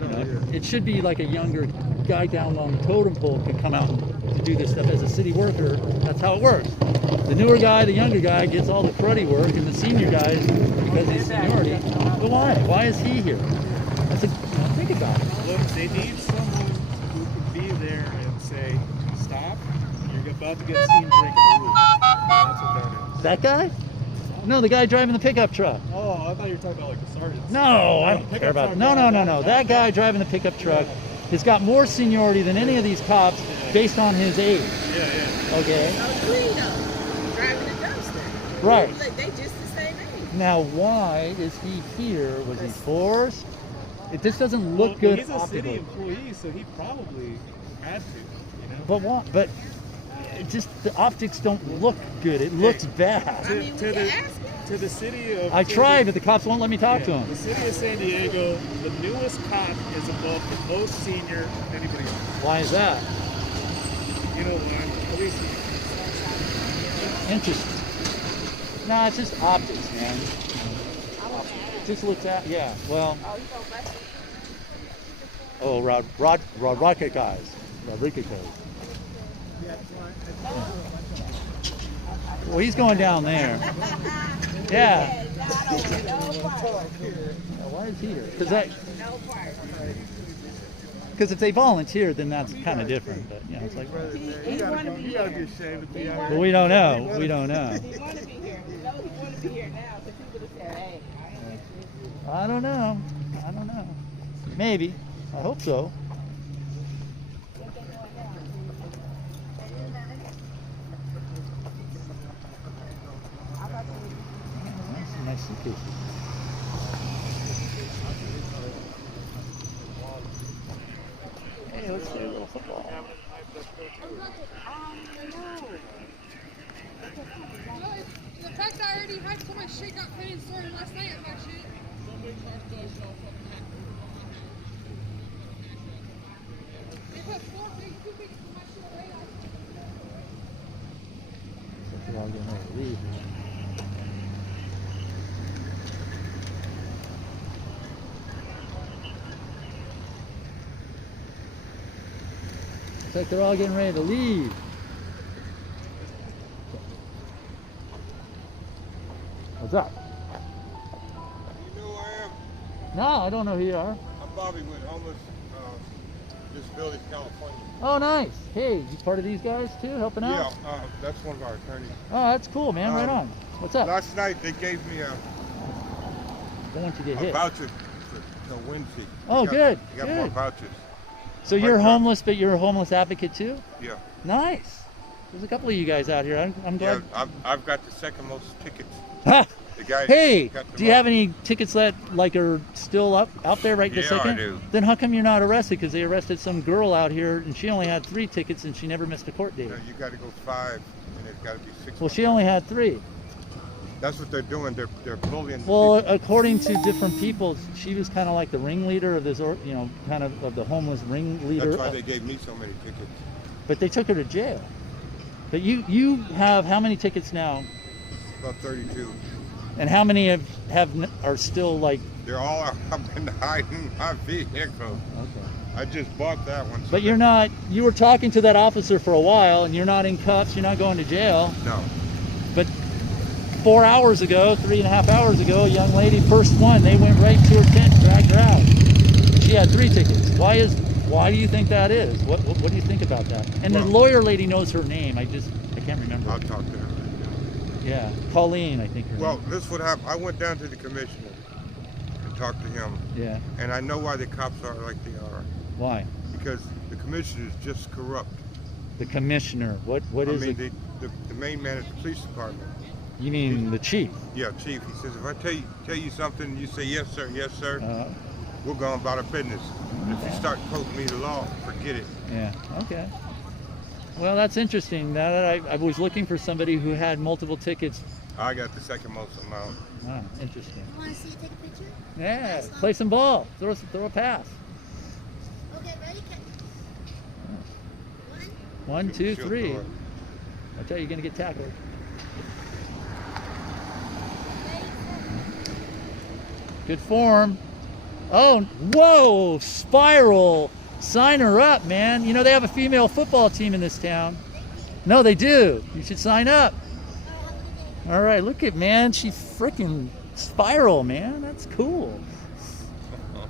You know, it should be like a younger guy down on the totem pole could come out to do this stuff as a city worker. That's how it works. The newer guy, the younger guy gets all the cruddy work, and the senior guy, because of his seniority. But why? Why is he here? That's a, think about it. Look, they need someone who can be there and say, stop, you're about to get seen breaking the rules. That's what that is. That guy? No, the guy driving the pickup truck. Oh, I thought you were talking about like the sergeants. No, I don't care about it. No. That guy driving the pickup truck has got more seniority than any of these cops based on his age. Yeah. Okay. Driving the dumpster. Right. They just the same age. Now, why is he here? Was he forced? It just doesn't look good. He's a city employee, so he probably had to. You know? But what? But it just the optics don't look good. It looks bad. To the city of... I tried, but the cops won't let me talk to him. The city of San Diego, the newest cop is above the most senior of anybody else. Why is that? You know, police... Interesting. No, it's just optics, man. It just looks at, yeah, well... Oh, Rodriguez guys. Rodriguez guys. Well, he's going down there. Yeah. Why is he here? Because if they volunteer, then that's kind of different. But you know, it's like. But we don't know. We don't know. He want to be here. He knows he want to be here now, so people would have said, hey. I don't know. I don't know. Maybe. I hope so. Nice suitcases. Hey, let's play a little football. The fact that I already had so much shit got put in storage last night of that shit. They put 2 big of my shit away. They're all getting ready to leave. Looks like they're all getting ready to leave. What's up? You know who I am? No, I don't know who you are. I'm Bobby with Homeless Disabilities California. Oh, nice. Hey, you part of these guys too, helping out? Yeah, that's one of our attorneys. Oh, that's cool, man. Right on. What's up? Last night they gave me Don't want you to get hit. voucher for the wind sheet. Oh, good. You got Good. more vouchers. So you're homeless, but you're a homeless advocate too? Yeah. Nice. There's a couple of you guys out here. I'm glad. Yeah, I've got the second most tickets. The guy Hey, got the do you have any tickets that are still out there right this second? I do. Then how come you're not arrested? Because they arrested some girl out here and she only had 3 tickets and she never missed a court date. No, you got to go 5 and it's got to be 6. Well, she only had 3. That's what they're doing. They're bullying. Well, according to different people, she was kind of like the ringleader of this, kind of the homeless ringleader. That's why they gave me so many tickets. But they took her to jail. But you have how many tickets now? About 32. And how many are still like? They're all up in hiding my vehicle. Okay. I just bought that one. So But you're not. You were talking to that officer for a while, and you're not in cuffs. You're not going to jail. No. But 4 hours ago, 3.5 hours ago, a young lady, first one, they went right to her tent, dragged her out. She had 3 tickets. Why do you think that is? What do you think about that? And the lawyer lady knows her name. I can't remember. I'll talk to her. Yeah, Coleen, I think her Well, name. this is what happened. I went down to the commissioner and talked to him. Yeah. And I know why the cops are like they are. Why? Because the commissioner is just corrupt. The commissioner. What is it? The main man at the police department. You mean the chief? Yeah, chief. He says, if I tell you something, you say yes sir, we're going about our business. If you start quoting me the law, forget it. Yeah. Okay. Well, that's interesting. Now that I was looking for somebody who had multiple tickets I got the second most amount. Ah, interesting. You want to see you take a picture? Yeah, play some ball. Throw a pass. Okay, ready? One, two, three. Watch out, you're gonna get tackled. Good form. Oh, whoa, spiral. Sign her up, man. You know they have a female football team in this town. No, they do. You should sign up. All right, look at, man. She freaking spiral, man. That's cool.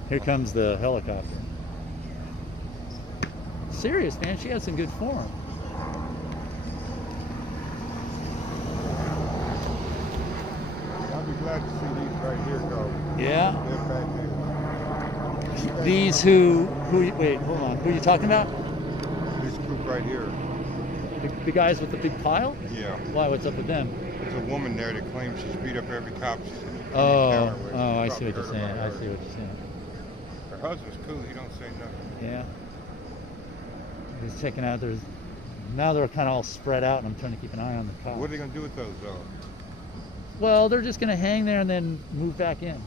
Here comes the helicopter. Serious, man. She has some good form. I'll be glad to see these right here go. Yeah. They're back there. These wait, hold on. Who are you talking about? This group right here. The guys with the big pile? Yeah. Why, what's up with them? There's a woman there that claims she's beat up every cop she's in the Oh, encounter with. I see what you're saying. I see what you're saying. Her husband's cool. He don't say nothing. Yeah. Just checking out. Now they're kind of all spread out, and I'm trying to keep an eye on the cops. What are they gonna do with those though? Well, they're just gonna hang there and then move back in.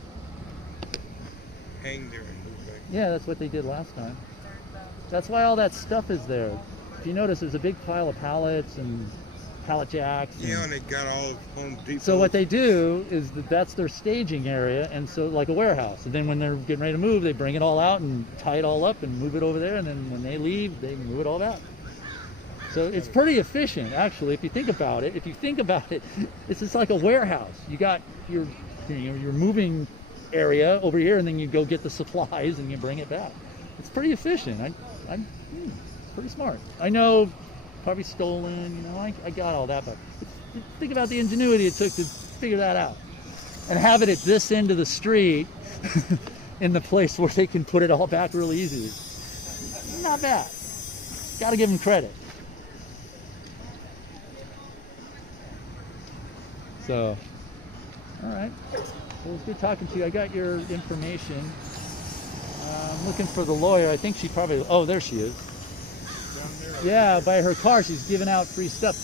Hang there and move back. Yeah, that's what they did last time. That's why all that stuff is there. If you notice, there's a big pile of pallets and pallet jacks. Yeah, and they got all Home Depot. So what they do is that's their staging area, and so like a warehouse. And then when they're getting ready to move, they bring it all out and tie it all up and move it over there. And then when they leave, they move it all out. So it's pretty efficient, actually, if you think about it. It's just like a warehouse. You got your moving area over here, and then you go get the supplies and you bring it back. It's pretty efficient. Pretty smart. I know, probably stolen. I got all that, but think about the ingenuity it took to figure that out and have it at this end of the street in the place where they can put it all back really easily. Not bad. Got to give them credit. So, all right. Well, it was good talking to you. I got your information. I'm looking for the lawyer. I think she probably, oh, there she is. Yeah, by her car, she's giving out free stuff.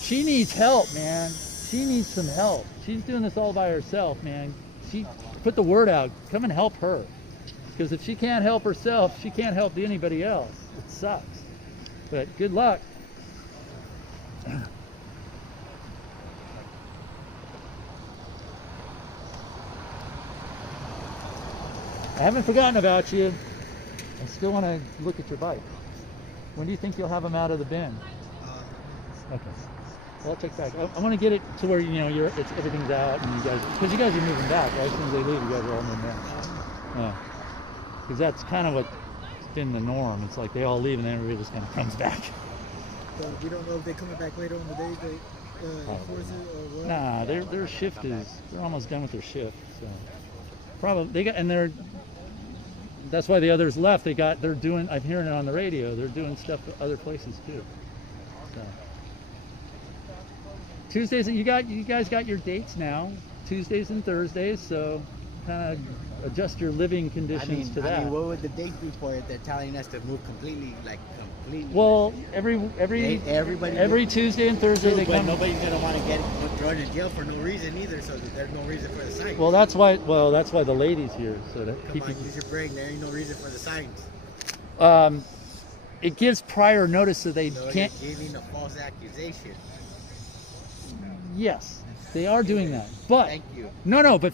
She needs help, man. She needs some help. She's doing this all by herself, man. She put the word out. Come and help her. Because if she can't help herself, she can't help anybody else. It sucks. But good luck. I haven't forgotten about you. I still want to look at your bike. When do you think you'll have them out of the bin? Okay. Well, I'll check back. I want to get it to where everything's out, and because you guys are moving back, right? As soon as they leave, you guys are all moving back. Yeah. Because that's kind of what's been the norm. It's like they all leave, and then everybody just kind of comes back. So we don't know if they're coming back later on the day they enforce it or what. Nah, their shift they're almost done with their shift. So probably that's why the others left. They're doing, I'm hearing it on the radio, they're doing stuff at other places too. So. Tuesdays, you guys got your dates now, Tuesdays and Thursdays, so kind of adjust your living conditions to that. I mean, what would the date be for it? They're telling us to move completely. Well, every Tuesday and Thursday they come. Nobody's gonna want to get thrown in jail for no reason either. So there's no reason for the signs. Well, that's why the ladies here, so that Come on, use your brain. There ain't no reason for the signs. It gives prior notice so they can't. You're giving a false accusation. Yes, they are doing that. But thank you. No, but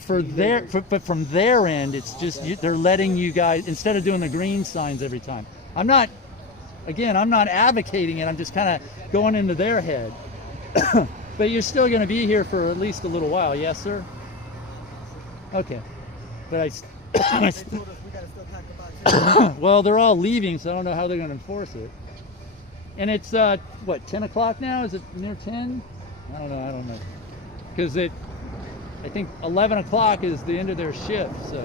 but from their end, it's just they're letting you guys, instead of doing the green signs every time. I'm not advocating it. I'm just kind of going into their head. But you're still going to be here for at least a little while, yes, sir? Okay. But well, they're all leaving, so I don't know how they're going to enforce it. And it's, 10 o'clock now? Is it near 10? I don't know. Because I think 11 o'clock is the end of their shift, so.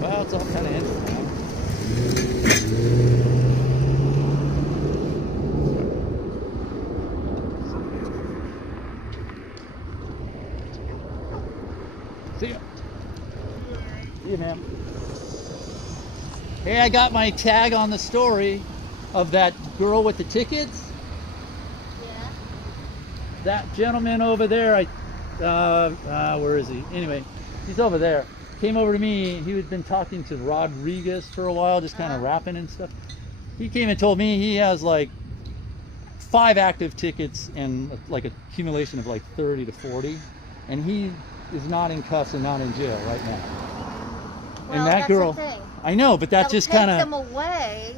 Well, it's all kind of interesting. See ya. See ya, ma'am. Hey, I got my tag on the story of that girl with the tickets. Yeah. That gentleman over there, where is he? Anyway, he's over there. Came over to me. He had been talking to Rodriguez for a while, just kind of rapping and stuff. He came and told me he has like 5 active tickets and like accumulation of like 30 to 40, and he is not in cuffs and not in jail right now. Well, and that that's girl, the thing. I know, but that They'll just kind take of them away,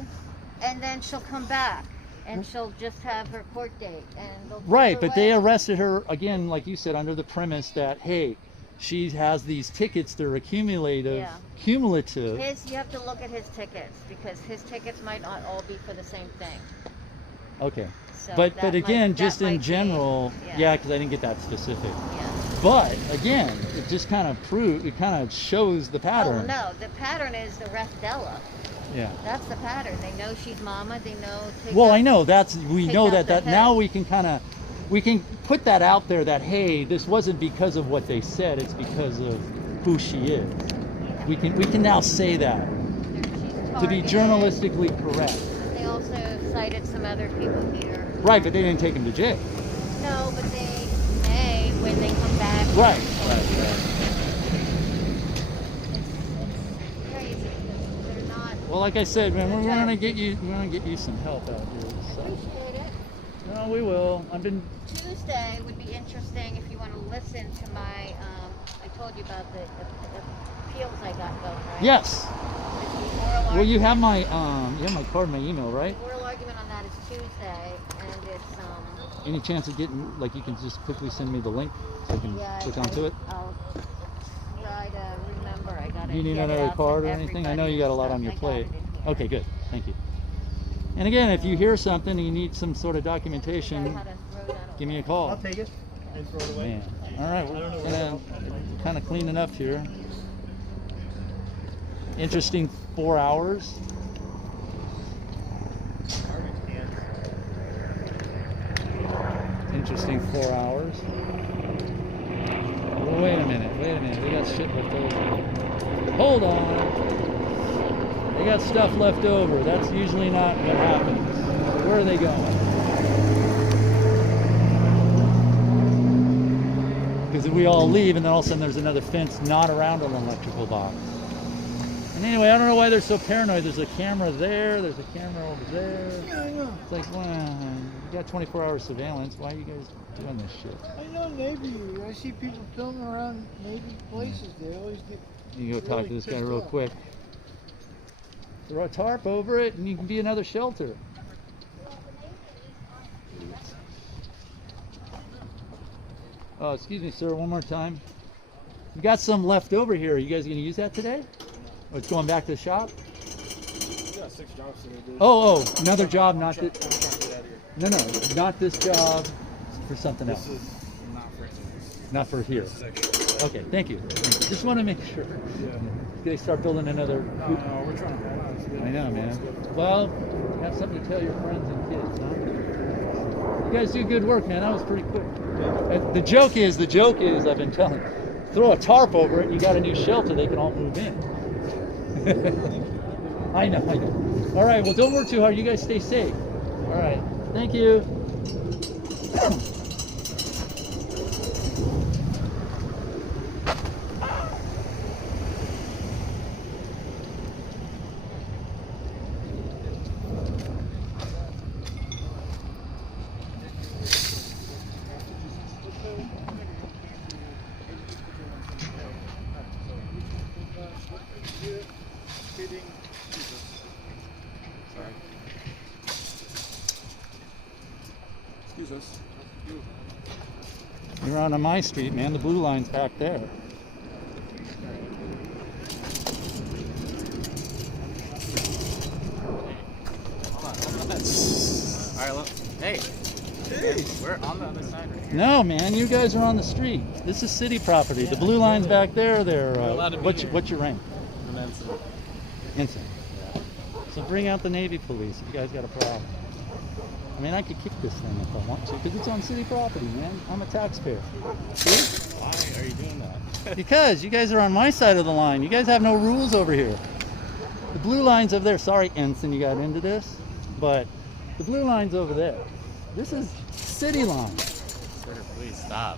and then she'll come back, and she'll just have her court date, and they'll take right. her But they away. arrested her again, like you said, under the premise that hey, she has these tickets that are cumulative. You have to look at his tickets because his tickets might not all be for the same thing. Okay. So But that again, might- just that in might be- general, yeah. because I didn't get that specific. Yeah. But again, it just kind of shows the pattern. Oh no, the pattern is arrest Della. Yeah. That's the pattern. They know she's mama. They know. Well, I know we take know out that the now head. we can put that out there that hey, this wasn't because of what they said, it's because of who she is. We can now say that to be targeted. journalistically correct. They also cited some other people here. Right, but they didn't take him to jail. No, but they may when they come back. Right. It's crazy. They're not. Well, like I said, man, we're gonna get you some help out here. So. Appreciate it. No, we will. Tuesday would be interesting if you want to listen to my. I told you about the appeals I got going. Right? Yes. Well, you have my card, my email, right? The oral argument on that is Tuesday, and it's Any chance of getting, like, you can just quickly send me the link so I can click onto it? I'll try to remember. I got Do you need another card or anything? I know you got a lot on your plate. Okay, good. Thank you. And again, if you hear something and you need some sort of documentation, give me a call. I'll take it and throw it away. Man. All right, we're gonna kind of cleaning up here. Interesting 4 hours. Interesting 4 hours. Wait a minute. We got shit left over. Hold on. They got stuff left over. That's usually not what happens. Where are they going? Because if we all leave and then all of a sudden there's another fence not around an electrical box. And anyway, I don't know why they're so paranoid. There's a camera there. There's a camera over there. Yeah, I know. It's like, well, you got 24-hour surveillance. Why are you guys doing this shit? I know Navy. I see people filming around Navy places. They always get. You can go talk really to this guy pissed real off. quick. Throw a tarp over it and you can be another shelter. Oh, excuse me, sir, one more time. We got some left over here. Are you guys going to use that today? Or it's going back to the shop? We got 6 jobs to do. Oh, another job, not this. I'm trying to get out of here. No, not this job. For something else. This is not for instance. Not for here. This is extra. Okay, thank you. Just want to make sure. Yeah. They start building another. No, we're trying to hold on. It's good. I know, man. Well, have something to tell your friends and kids, huh? You guys do good work, man. That was pretty quick. And the joke is, I've been telling, throw a tarp over it, and you got a new shelter. They can all move in. I know. All right. Well, don't work too hard. You guys stay safe. All right. Thank you. Excuse us. You're on my street, man. The blue line's back there. Alright, look. Hey. We're on the other side right here. No, man. You guys are on the street. This is city property. The blue line's back there. What's your rank? I'm ensign. Ensign. So bring out the Navy police if you guys got a problem. I mean, I could kick this thing if I want to, because it's on city property, man. I'm a taxpayer. See? Why are you doing that? Because you guys are on my side of the line. You guys have no rules over here. The blue line's over there. Sorry, Ensign, you got into this, but the blue line's over there. This is city line. Please stop.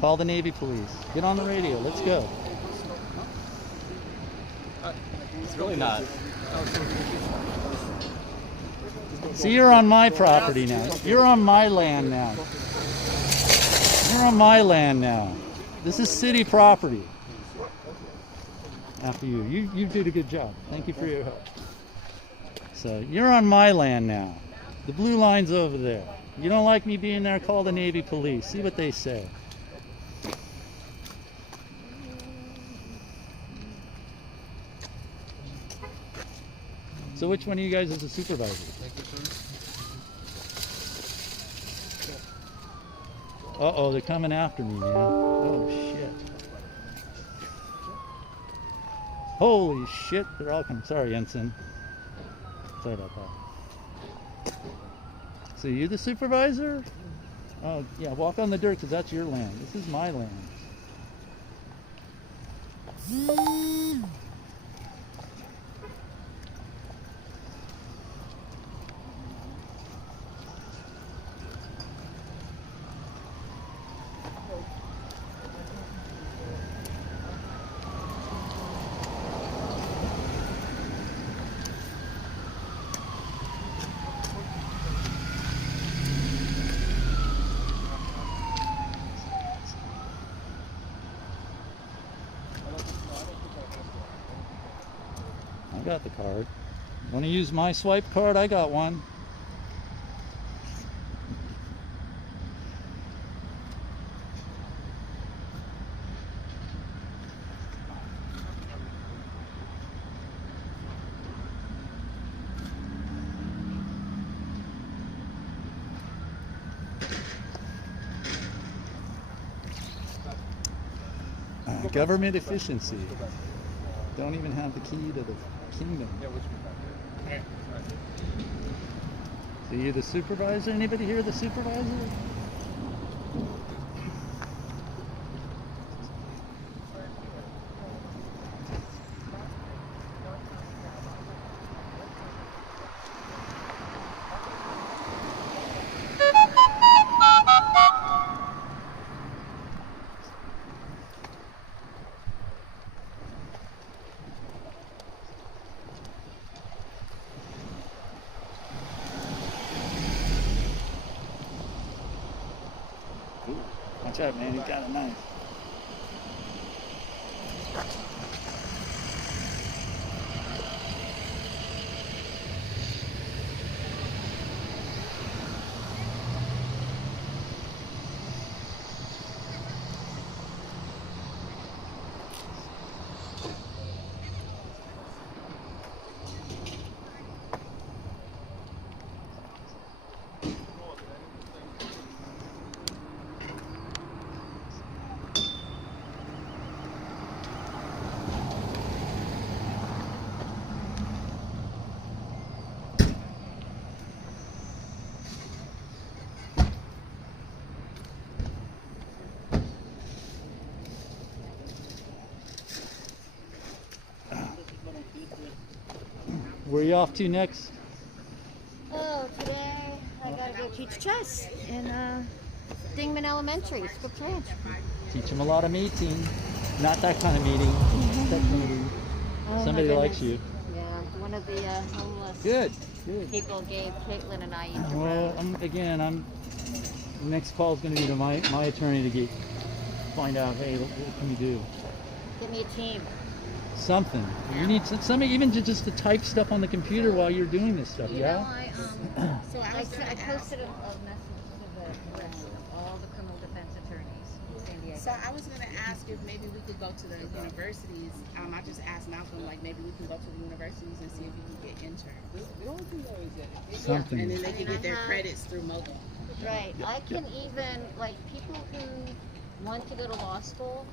Call the Navy police. Get on the radio. Let's go. It's really not. See, you're on my property now. You're on my land now. You're on my land now. This is city property. After you. You did a good job. Thank you for your help. So you're on my land now. The blue line's over there. You don't like me being there, call the Navy police. See what they say. So which one of you guys is the supervisor? Uh-oh, they're coming after me, man. Oh, shit. Holy shit, they're all coming. Sorry, Ensign. Sorry about that. So you the supervisor? Oh, yeah, walk on the dirt because that's your land. This is my land. I got the card. Want to use my swipe card? I got one. Government efficiency. Don't even have the key to the kingdom. So you the supervisor? Anybody here the supervisor? Watch out, man, he's got a knife. Where are you off to next? Oh, today I gotta go teach chess in Dingman Elementary, Scripps Ranch. Teach them a lot of meeting. Not that kind of meeting. That kind of meeting. Oh, Somebody likes you. Yeah, one of the homeless Good. people gave Caitlin and I each a Well, round. next call is going to be to my attorney to find out, hey, what can we do? Get me a team. Something. You need something, even just to type stuff on the computer while you're doing this stuff, You yeah? know, I posted a message to the rest of all the criminal defense attorneys in San Diego. So I was going to ask if maybe we could go to the universities. I just asked Malcolm, like maybe we can go to the universities and see if we can get interns. The only thing though is that Something. and then they can get their credits through mobile. Right. I can even, like, people who want to go to law school,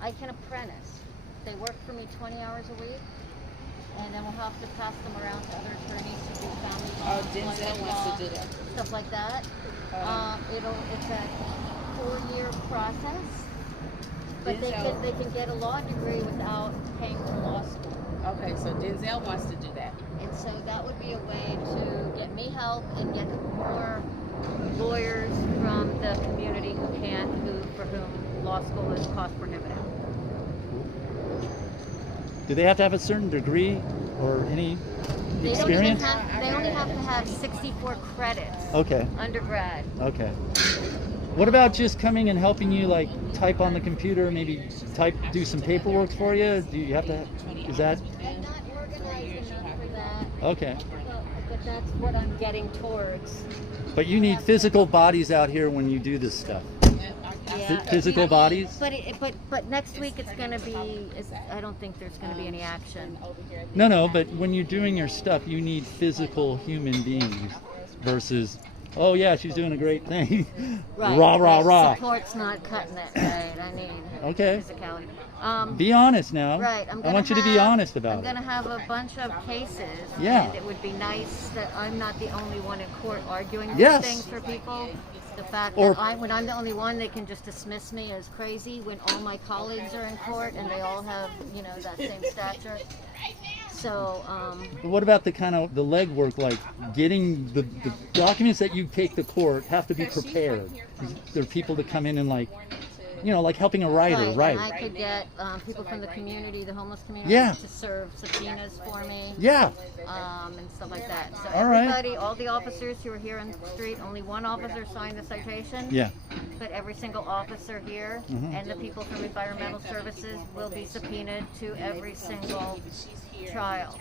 I can apprentice. They work for me 20 hours a week, and then we'll have to pass them around to other attorneys to do family law, Denzel wants to do that. stuff like that. It's a 4-year process, but they can get a law degree without paying for law school. Okay, so Denzel wants to do that. And so that would be a way to get me help and get more lawyers from the community for whom law school is cost prohibitive. Do they have to have a certain degree or any experience? They only have to have 64 credits. Okay. Undergrad. Okay. What about just coming and helping you like type on the computer, maybe do some paperwork for you? Do you have to, is that? I'm not organized enough for that. Okay. But that's what I'm getting towards. But you need physical bodies out here when you do this stuff. Yeah. Physical bodies? But next week it's going to be, I don't think there's going to be any action. No, but when you're doing your stuff, you need physical human beings versus, oh yeah, she's doing a great thing. Right. Rah, rah, rah. Support's not cutting it, right? I need physicality. Be honest now. Right. I want you to be honest about it. I'm going to have a bunch of cases. Yeah. And it would be nice that I'm not the only one in court arguing these Yes. things for people. The fact that when I'm the only one, they can just dismiss me as crazy when all my colleagues are in court and they all have, that same stature. So, What about the kind of the legwork, like getting the documents that you take to court have to be prepared? There are people that come in and like helping a writer, right? And I could get people from the community, the homeless community, Yeah. to serve subpoenas for me. Yeah. And stuff like that. So All right. everybody, all the officers who are here on the street, only one officer signed the citation. Yeah. But every single officer here and the people from environmental services will be subpoenaed to every single trial.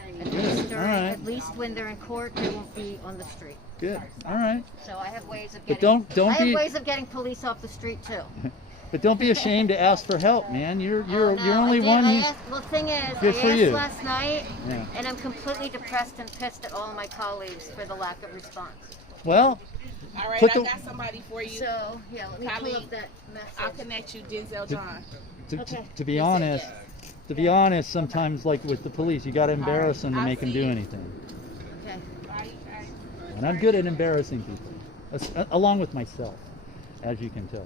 At least when they're in court, they won't be on the street. Good. All right. So I have ways of But getting. don't I have be- ways of getting police off the street too. But don't be ashamed to ask for help, man. You're only I one. well, the thing is, Good I for asked you. last night, Yeah. and I'm completely depressed and pissed at all of my colleagues for the lack of response. Well, All right, put I the- got somebody for you. So, yeah, let me pull Coleen, up that message. I'll connect you, Denzel John. To be honest, sometimes like with the police, you got to embarrass them to make them do anything. Okay. And I'm good at embarrassing people, along with myself, as you can tell.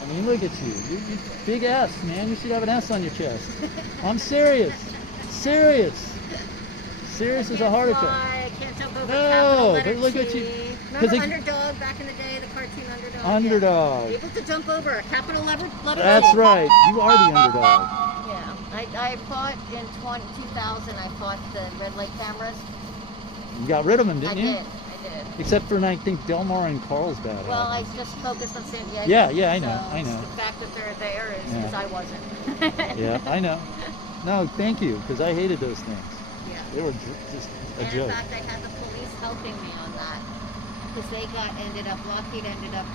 I mean, look at you. You big S, man. You should have an S on your chest. I'm serious. Serious as a heart attack. I can't jump over No, capital but look letter at you. T. 'Cause Remember Underdog back in the day, the cartoon Underdog? Underdog. Yeah. Able to jump over a capital letter That's T. right. You are the underdog. Yeah. I fought in 2000. I fought the red light cameras. You got rid of them, didn't you? I did. Except for, I think, Delmar and Carlsbad. Well, I just focused on San Diego. Yeah, I know, so I know. The fact that they're there is because I wasn't. Yeah, I know. No, thank you, because I hated those things. Yeah. They were just a And joke. in fact, I had the police helping me on that because Lockheed ended up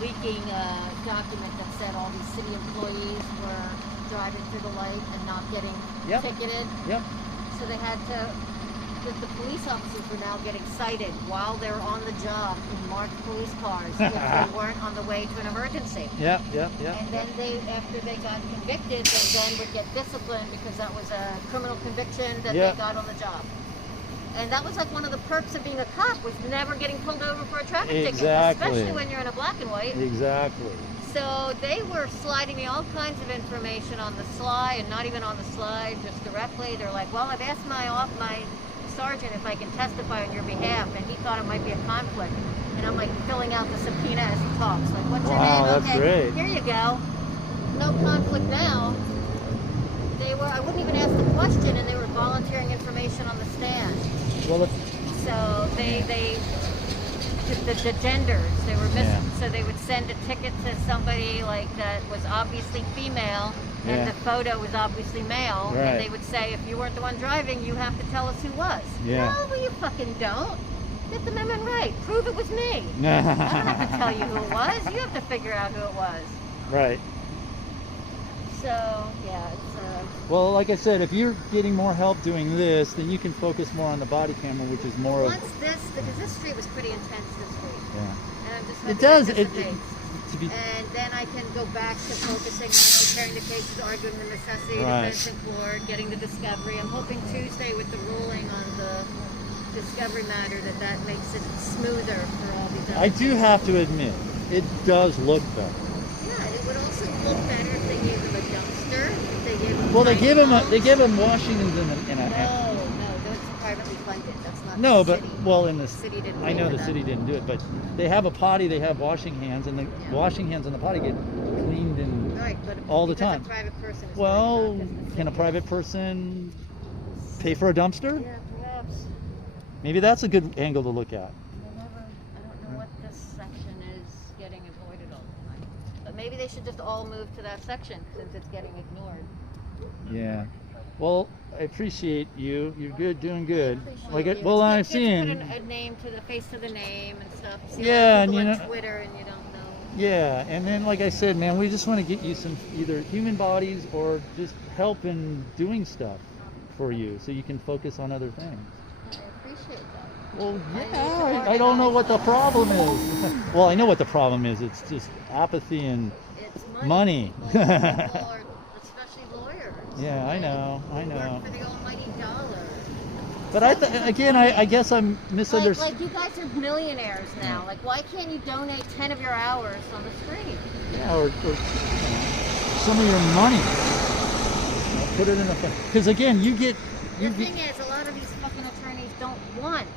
leaking a document that said all these city employees were driving through the light and not getting ticketed. Yep. So they had to. The police officers were now getting cited while they were on the job in marked police cars if they weren't on the way to an emergency. Yep. And then after they got convicted, they then would get disciplined because that was a criminal conviction that they got on the job. And that was like one of the perks of being a cop, was never getting pulled over for a traffic ticket, especially when you're in a black and white. Exactly. So they were sliding me all kinds of information on the sly, and not even on the sly, just directly. They're like, well, I've asked my sergeant if I can testify on your behalf, and he thought it might be a conflict. And I'm like filling out the subpoena as he talks. Like, what's your name? That's Okay, great. here you go. No conflict now. I wouldn't even ask the question, and they were volunteering information on the stand. Well, so the genders, they were missing. So they would send a ticket to somebody like that was obviously female, and the photo was obviously male, and they would say, if you weren't the one driving, you have to tell us who was. Yeah. No, well, you fucking don't. Get the amendment right. Prove it was me. I don't have to tell you who it was. You have to figure out who it was. Right. So, yeah, it's... Well, like I said, if you're getting more help doing this, then you can focus more on the body camera, which is more because this street was pretty intense this week. Yeah. And I'm just It does. And then I can go back to focusing on preparing the cases, arguing the necessity, defense in court, getting the discovery. I'm hoping Tuesday with the ruling on the discovery matter that makes it smoother for all these other I do have to admit, it does look better. Yeah, it would also look better if they gave them a dumpster, if they gave Well, they give them Washington's in a No, those are privately funded. That's not no, the but city. well, in the city didn't I pay know for the that. city didn't do it, but they have a potty. They have washing hands, and the washing hands and the potty get cleaned and Right, but all the because time. a private person is Well, doing it, not just can a the private person pay for a dumpster? city. Yeah, perhaps. Maybe that's a good angle to look at. I don't know what this section is getting avoided all the time. But maybe they should just all move to that section since it's getting ignored. Yeah. Well, I appreciate you. You're good, doing good. Like, It's well, good I'm to seeing. put a name to the face of the name and stuff. See Yeah, people and you on know- Twitter and you don't know. Yeah, and then like I said, man, we just want to get you some either human bodies or just help in doing stuff for you, so you can focus on other things. I appreciate that. Well, yeah, I don't know what the problem is. Well, I know what the problem is. It's just apathy and It's money. People are, especially lawyers. Yeah, I know. Work for the almighty dollar. But I guess I'm misunderstanding. Like you guys are millionaires now. Like, why can't you donate 10 of your hours on the stream? Yeah, or some of your money. Put it in a because again, the thing is, a lot of these fucking attorneys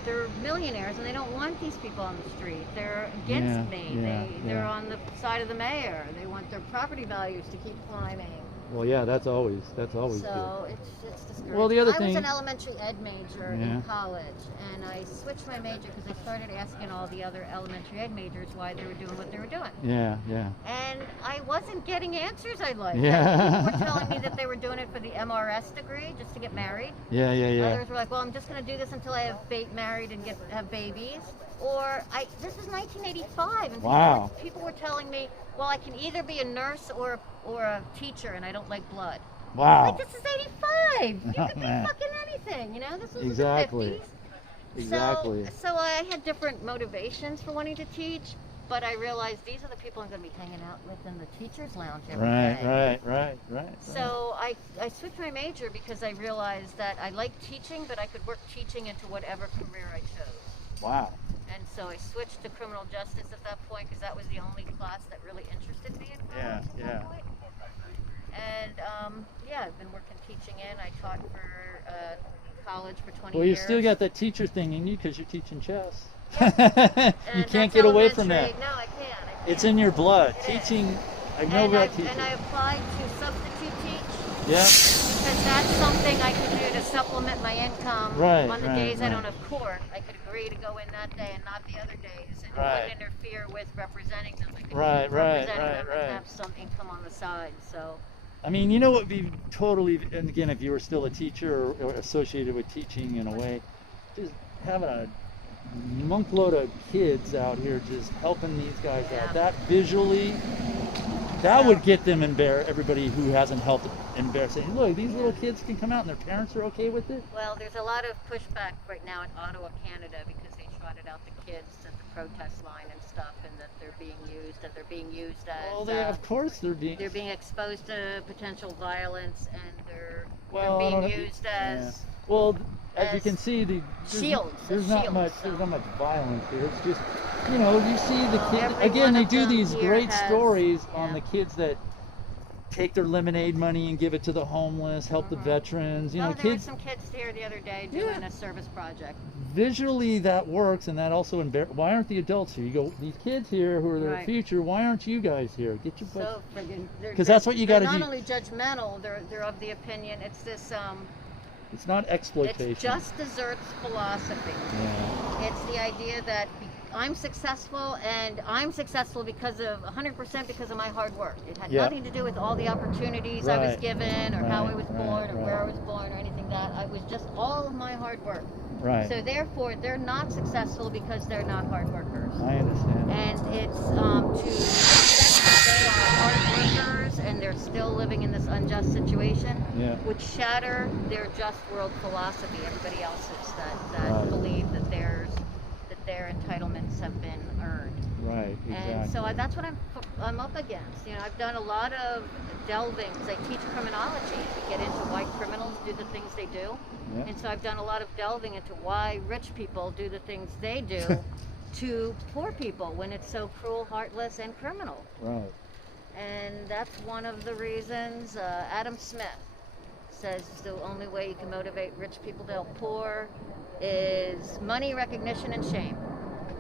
they're millionaires and they don't want these people on the street. They're against me. They're on the side of the mayor. They want their property values to keep climbing. Well, yeah, that's always good. So it's discouraging. Well, the other I thing, was an elementary ed major in college, and I switched my major because I started asking all the other elementary ed majors why they were doing what they were doing. Yeah. And I wasn't getting answers I liked. Yeah. People were telling me that they were doing it for the MRS degree, just to get married. Yeah. Others were like, well, I'm just going to do this until I have married and have babies. Or this is 1985, and people were telling me, well, I can either be a nurse or a teacher, and I don't like blood. Wow. Like, this is 85. You could be fucking anything, you know? This was Exactly. the 50s. Exactly. So I had different motivations for wanting to teach, but I realized these are the people I'm going to be hanging out with in the teacher's lounge every day. Right. So I switched my major because I realized that I liked teaching, but I could work teaching into whatever career I chose. Wow. And so I switched to criminal justice at that point because that was the only class that really interested me in college at that point. And I've been working teaching in. I taught for college for 20 years. Well, you still got that teacher thing in you because you're teaching chess. You can't get away from that. No, I can't. It's in your blood. Teaching, I know about teaching. And I applied to substitute teach. Yeah. Because that's something I could do to supplement my income on the days I don't have court. I could agree to go in that day and not the other days, and it wouldn't interfere with representing them. I could represent them and have some income on the side. So. I mean, you know what would be totally, and again, if you were still a teacher or associated with teaching in a way, just having a monkload of kids out here just helping these guys out. That visually, that would get them everybody who hasn't helped embarrassed. Saying, look, these little kids can come out and their parents are okay with it. Well, there's a lot of pushback right now in Ottawa, Canada, because they trotted out the kids at the protest line and stuff, and that they're being used as. Well, of course they're being exposed to potential violence, and they're being used as. Yeah. Well, as you can see, there's not much violence here. It's just, you see the kids. Again, they do these great stories on the kids that take their lemonade money and give it to the homeless, help the veterans. There were some kids here the other day doing a service project. Visually, that works, and that also why aren't the adults here? You go, these kids here who are the future. Why aren't you guys here? Get your butt. Because that's what you got to do. They're not only judgmental; they're of the opinion it's this. It's not exploitation. It's just desserts philosophy. Yeah. It's the idea that I'm successful, and I'm successful because of 100% because of my hard work. It had nothing to do with all the opportunities I was given, or how I was born, or where I was born, or anything that. I was just all of my hard work. Right. So therefore, they're not successful because they're not hard workers. I understand. And it's to accept that they are hard workers and they're still living in this unjust situation, would shatter their just world philosophy. Everybody else's that believe that their entitlements have been earned. Right. Exactly. And so that's what I'm up against. I've done a lot of delving because I teach criminology to get into why criminals do the things they do. Yeah. And so I've done a lot of delving into why rich people do the things they do to poor people when it's so cruel, heartless, and criminal. Right. And that's one of the reasons Adam Smith says the only way you can motivate rich people to help poor is money, recognition, and shame.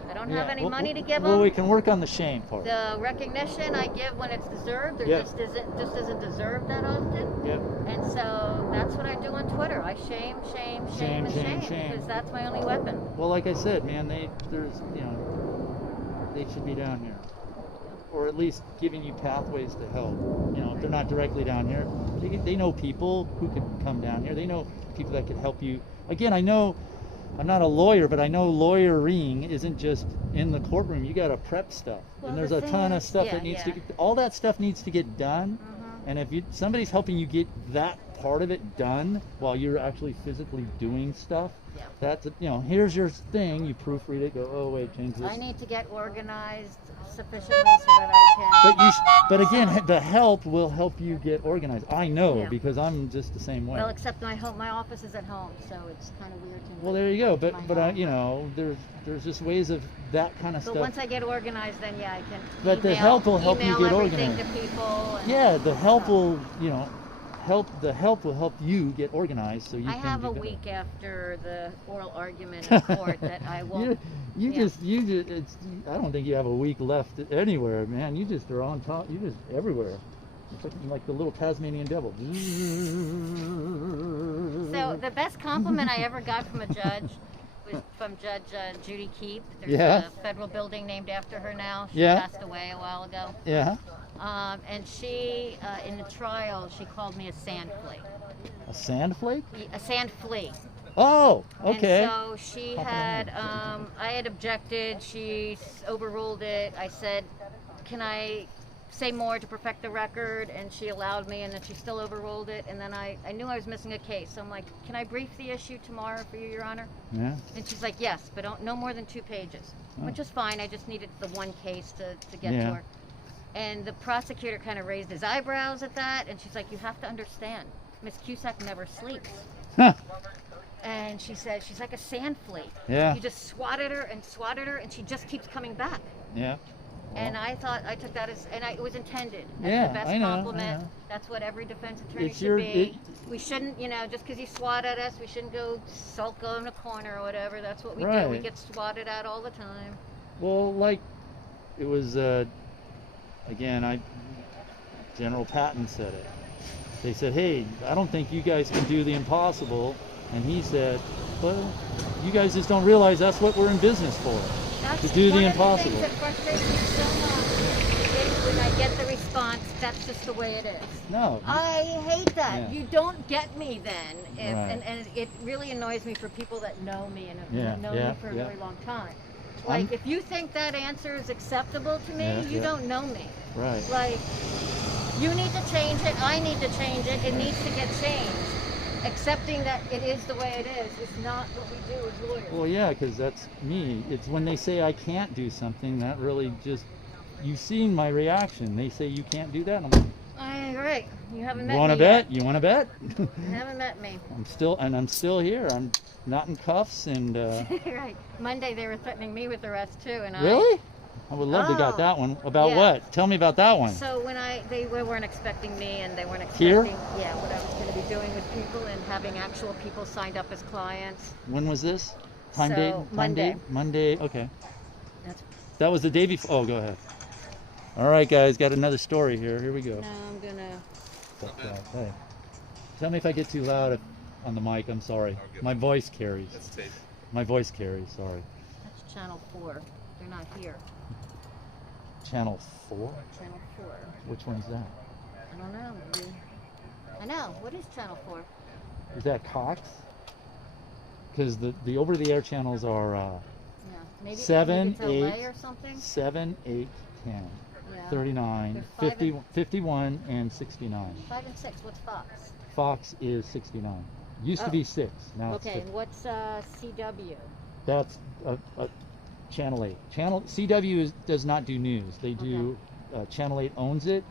I don't have any money to give them. Well, we can work on the shame part. The recognition I give when it's deserved, or just isn't deserved that often. Yep. And so that's what I do on Twitter. I shame, and shame, because that's my only weapon. Well, like I said, man, they should be down here, or at least giving you pathways to help. You know, if they're not directly down here, they know people who could come down here. They know people that could help you. Again, I know. I'm not a lawyer, but I know lawyering isn't just in the courtroom. You got to prep stuff, and there's a ton of stuff that needs to. All that stuff needs to get done, and if somebody's helping you get that part of it done while you're actually physically doing stuff, that's here's your thing. You proofread it. Go, oh wait, change this. I need to get organized sufficiently so that I can. But again, the help will help you get organized. I know because I'm just the same way. Well, except my office is at home, so it's kind of weird to. Well, there you go. But there's just ways of that kind of stuff. But once I get organized, then I can. But the help will help you get organized. To people the help will The help will help you get organized, so you. I have a week after the oral argument in court that I won't. You just. I don't think you have a week left anywhere, man. You just are on top. You just everywhere. It's like the little Tasmanian devil. So the best compliment I ever got from a judge was from Judge Judy Keep. There's a federal building named after her now. She passed away a while ago. Yeah. And she, in the trial, she called me a sand flake. A sand flake? A sand flea. Oh, okay. And so she had, I had objected. She overruled it. I said, can I say more to perfect the record? And she allowed me, and then she still overruled it. And then I knew I was missing a case. So I'm like, can I brief the issue tomorrow for you, Your Honor? Yeah. And she's like, yes, but no more than 2 pages, which is fine. I just needed the one case to get to her. And the prosecutor kind of raised his eyebrows at that, and she's like, you have to understand, Miss Cusack never sleeps. And she said, she's like a sand flea. Yeah. You just swatted her, and she just keeps coming back. Yeah. And I took that as, it was intended as the best compliment. That's what every defense attorney should be. We shouldn't, just because you swat at us, we shouldn't go sulk in a corner or whatever. That's what we do. We get swatted at all the time. Well, like, it was, again, General Patton said it. They said, hey, I don't think you guys can do the impossible. And he said, well, you guys just don't realize that's what we're in business for. To do the impossible. That's one of the things that frustrates me so much. When I get the response, that's just the way it is. No. I hate that. Yeah. You don't get me then. And it really annoys me for people that know me and have known me for a very long time. Like, if you think that answer is acceptable to me, you don't know me. Right. Like, you need to change it, I need to change it, it needs to get changed. Accepting that it is the way it is not what we do as lawyers. Well, yeah, because that's me. It's when they say I can't do something, that really just, you've seen my reaction. They say you can't do that, and I'm like, right. You haven't met me. You want to bet? You want to bet? You haven't met me. I'm still here. I'm not in cuffs, and right. Monday they were threatening me with arrest too, and really? I would love to got that one. About what? Tell me about that one. So when they weren't expecting me, and they weren't expecting what I was going to be doing with people, and having actual people signed up as clients. When was this? Monday. Monday. Okay. That was the day before. Oh, go ahead. All right, guys, got another story here. Here we go. No, I'm gonna. Hey, tell me if I get too loud on the mic. I'm sorry. My voice carries. That's tape. My voice carries. Sorry. That's channel 4. They're not here. Channel 4? Channel 4. Which one's that? I don't know. Maybe. I know. What is channel 4? Is that Cox? Because the over-the-air channels are maybe 7, it's 8, LA or something? 7, 8, 10, 39, 51, and 69. 5 and 6. What's Fox? Fox is 69. Used to be 6. Now it's 6. What's CW? That's Channel 8. CW does not do news. They do. Channel 8 owns it,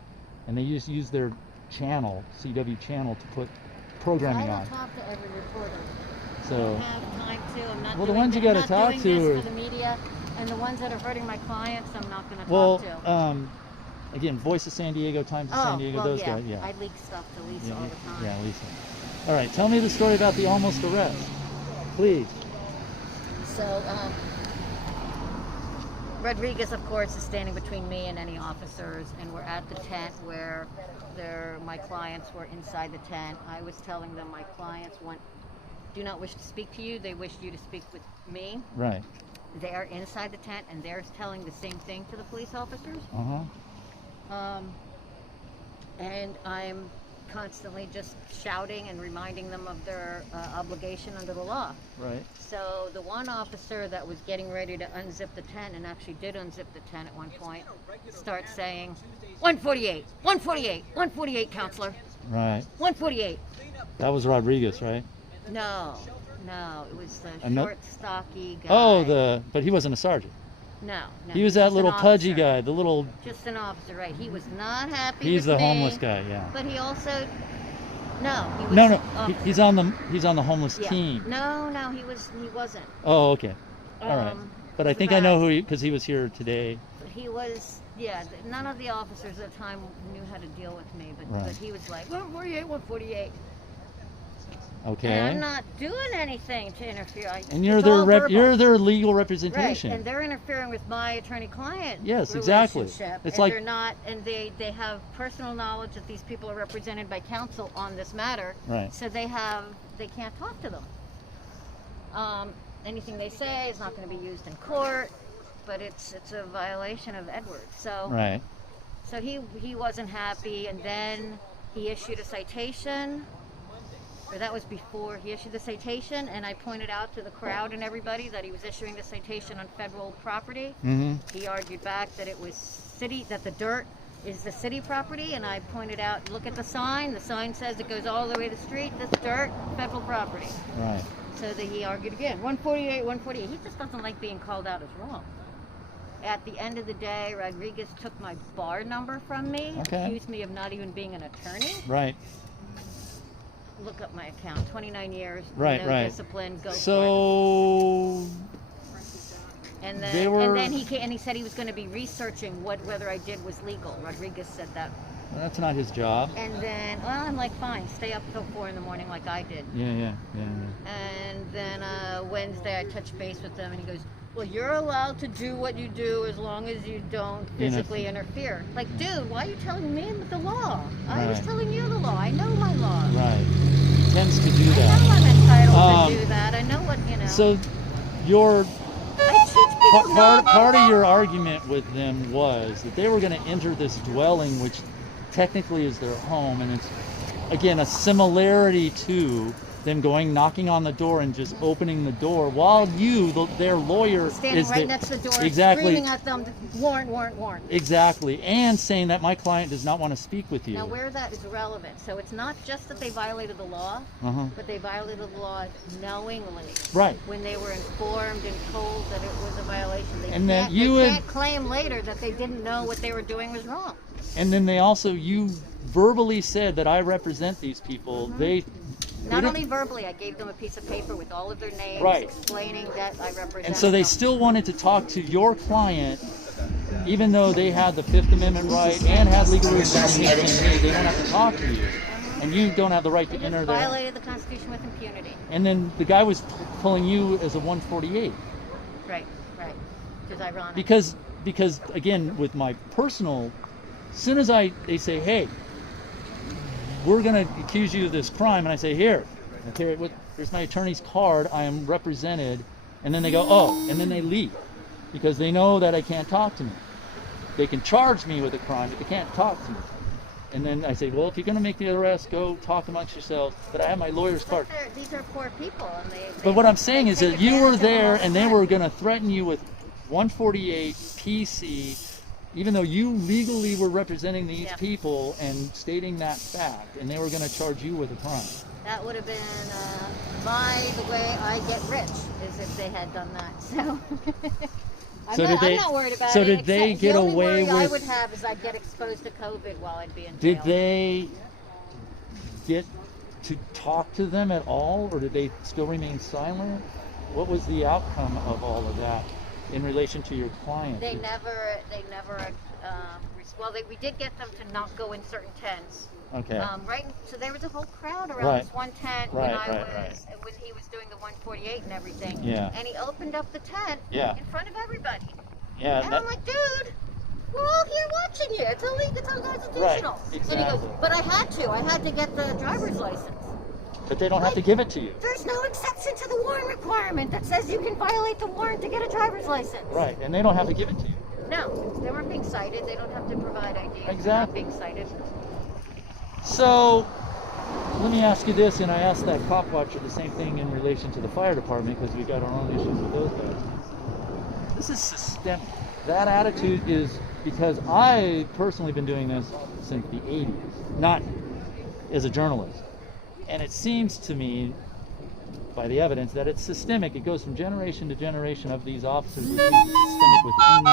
and they just use their channel, CW channel, to put programming on. I don't talk to every reporter. So. I don't have time to. I'm not. Well, the ones you got to talk to are for the media, and the ones that are hurting my clients, I'm not going to talk to. Well, again, Voice of San Diego, Times of San Diego, those guys. Yeah. I leak stuff to Lisa all the time. Yeah, Lisa. All right, tell me the story about the almost arrest, please. So, Rodriguez, of course, is standing between me and any officers, and we're at the tent where my clients were inside the tent. I was telling them my clients do not wish to speak to you. They wish you to speak with me. Right. They are inside the tent, and they're telling the same thing to the police officers. And I'm constantly just shouting and reminding them of their obligation under the law. Right. So the one officer that was getting ready to unzip the tent, and actually did unzip the tent at one point, starts saying, 148, 148, 148, counselor. Right. 148. That was Rodriguez, right? No, it was the short, stocky guy. Oh, but he wasn't a sergeant. No. He was that little pudgy guy, the little... Just an officer, right. He was not happy He's the with me, homeless guy, yeah. But he also... No, he was... No, he's on the homeless team. No, he wasn't. Oh, okay. All right. But I think I know who because he was here today. He was, none of the officers at the time knew how to deal with me, but he was like, 148, 148. Okay. And I'm not doing anything to interfere. And you're their legal representation. Right, and they're interfering with my attorney-client Yes, exactly. relationship. It's and like they're not, and they have personal knowledge that these people are represented by counsel on this matter. Right. So they can't talk to them. Anything they say is not going to be used in court, but it's a violation of Edwards. So right. So he wasn't happy, and then he issued a citation. Or that was before he issued the citation, and I pointed out to the crowd and everybody that he was issuing the citation on federal property. He argued back that it was that the dirt is the city property, and I pointed out, look at the sign. The sign says it goes all the way to the street. This dirt, federal property. Right. So that he argued again, 148, 148. He just doesn't like being called out as wrong. At the end of the day, Rodriguez took my bar number from me, accused me of not even being an attorney. Right. Look up my account. 29 years. Right. Discipline. Go for it. And then he came and he said he was going to be researching whether I did was legal. Rodriguez said that. Well, that's not his job. And then, I'm like, fine, stay up till 4 in the morning like I did. Yeah. And then Wednesday I touched base with them, and he goes, well, you're allowed to do what you do as long as you don't physically interfere. Like, dude, why are you telling me the law? I was telling you the law. I know my law. Right. He tends to do that. I know I'm entitled to do that. I know what, So part of your argument with them was that they were going to enter this dwelling, which technically is their home, and it's, again, a similarity to them knocking on the door and just opening the door while their lawyer standing right next to the door, screaming at them, warrant. Exactly, and saying that my client does not want to speak with you. Now, where that is relevant, so it's not just that they violated the law, but they violated the law knowingly. Right. When they were informed and told that it was a violation, they can't claim later that they didn't know what they were doing was wrong. And then you verbally said that I represent these people. Not only verbally, I gave them a piece of paper with all of their names, explaining that I represent And so they still wanted to talk to your client, even though they had the Fifth Amendment right and had legal representation. They don't have to talk to you, and you don't have the right to enter there. Violated the Constitution with impunity. And then the guy was pulling you as a 148. Right. Which is ironic. Because again, with my personal, as soon as they say, hey, we're going to accuse you of this crime, and I say, here's my attorney's card, I am represented, and then they go, and then they leave, because they know that I can't talk to me. They can charge me with a crime, but they can't talk to me. And then I say, well, if you're going to make the arrest, go talk amongst yourselves, but I have my lawyer's card. These are poor people. But what I'm saying is that you were there, and they were going to threaten you with 148 PC, even though you legally were representing these people and stating that fact, and they were going to charge you with a crime. That would have been the way I get rich, is if they had done that. So, I'm not worried about it. So did they get away with... The only worry I would have is I'd get exposed to COVID while I'd be in jail. Did they get to talk to them at all, or did they still remain silent? What was the outcome of all of that? in relation to your client? They never, well, we did get them to not go in certain tents. Okay. Right, so there was a whole crowd around Right. this one tent Right, when he was doing the 148 and everything. Yeah. And he opened up the tent Yeah. in front of everybody. Yeah. And I'm like, dude, we're all here watching you. It's unconstitutional. Right, And he exactly. goes, but I had to get the driver's license. But they don't have to give it to you. There's no exception to the warrant requirement that says you can violate the warrant to get a driver's license. Right, and they don't have to give it to you. No, they weren't being cited. They don't have to provide ID. Exactly. They're not being cited. So, let me ask you this, and I asked that cop watcher the same thing in relation to the fire department because we got our own issues with those guys. This is systemic. That attitude is because I personally been doing this since the 80s, not as a journalist. And it seems to me, by the evidence, that it's systemic. It goes from generation to generation of these officers. It's systemic within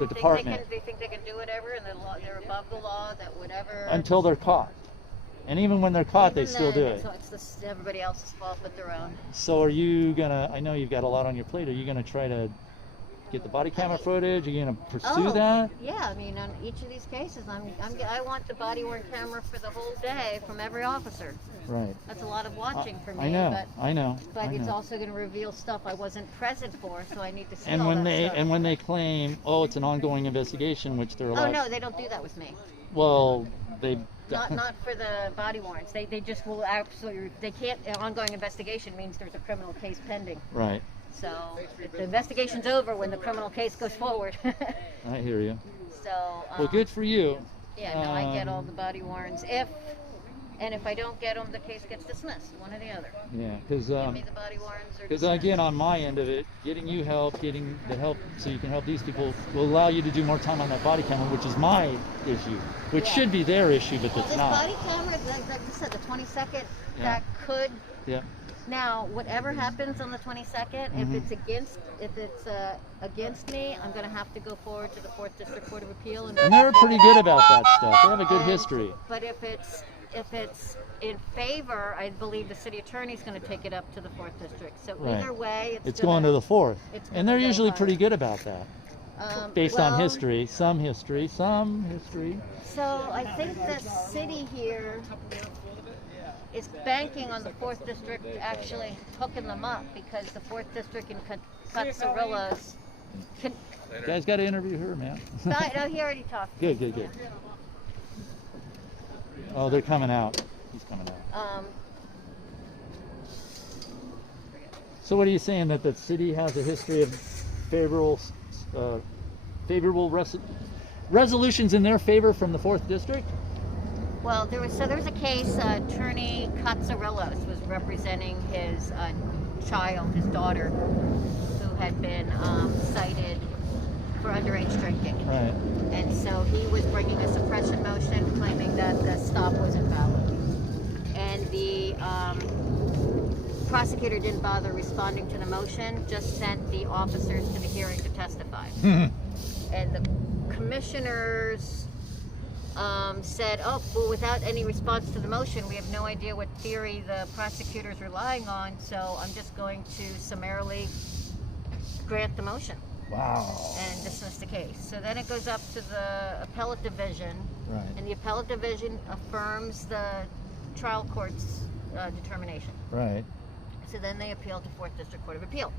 the department. They think they can do whatever, and they're above the law, that whatever. Until they're caught. And even when they're caught, they still do it. So it's everybody else's fault but their own. So are you gonna, I know you've got a lot on your plate, are you gonna try to get the body camera footage? Are you gonna pursue that? Yeah, I mean, on each of these cases, I want the body worn camera for the whole day from every officer. Right. That's a lot of watching for me. I know. But it's also going to reveal stuff I wasn't present for, so I need to see And all when that stuff. when they claim, oh, it's an ongoing investigation, which they're allowed. Oh no, they don't do that with me. Well, they. Not for the body warrants. They just will absolutely. They can't. An ongoing investigation means there's a criminal case pending. Right. So if the investigation's over when the criminal case goes forward. I hear you. So. Well, good for you. Yeah, no, I get all the body warrants. If I don't get them, the case gets dismissed, one or the other. Yeah, because Give me the body warrants or because again, on my end of it, getting you help, getting the help so you can help these people will allow you to do more time on that body camera, which is my issue, which should be their issue, but it's this not. body camera, like you said, the 22nd, that could. Yeah. Now, whatever happens on the 22nd, if it's against me, I'm going to have to go forward to the 4th District Court of Appeal. And And they're pretty good about that stuff. They have a good history. But if it's in favor, I believe the city attorney is going to take it up to the 4th District. So either way, it's going to the 4th. it's And they're gonna go usually higher. pretty good about that. Based on history, some history. So I think the city here is banking on the 4th District actually hooking them up, because the 4th District in Cutsarillas can... You guys got to interview her, man. No, he already talked. Good. Oh, they're coming out. He's coming out. So what are you saying, that the city has a history of favorable resolutions in their favor from the 4th District? Well, there was a case. Attorney Cutsarillas was representing his child, his daughter, who had been cited for underage drinking. Right. And so he was bringing a suppression motion, claiming that the stop was invalid. And the prosecutor didn't bother responding to the motion, just sent the officers to the hearing to testify. And the commissioners said, oh, well, without any response to the motion, we have no idea what theory the prosecutor's relying on, so I'm just going to summarily grant the motion. Wow. And dismiss the case. So then it goes up to the appellate division. Right. And the appellate division affirms the trial court's determination. Right. So then they appeal to 4th District Court of Appeal.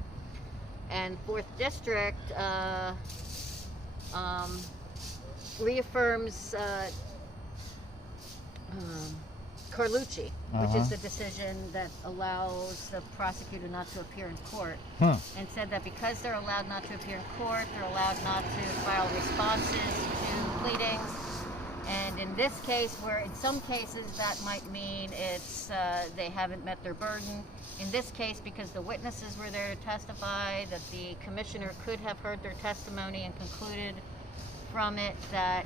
And 4th District reaffirms Carlucci, which is the decision that allows the prosecutor not to appear in court, and said that because they're allowed not to appear in court, they're allowed not to file responses to pleadings. And in this case, where in some cases that might mean it's they haven't met their burden, in this case, because the witnesses were there to testify, that the commissioner could have heard their testimony and concluded from it that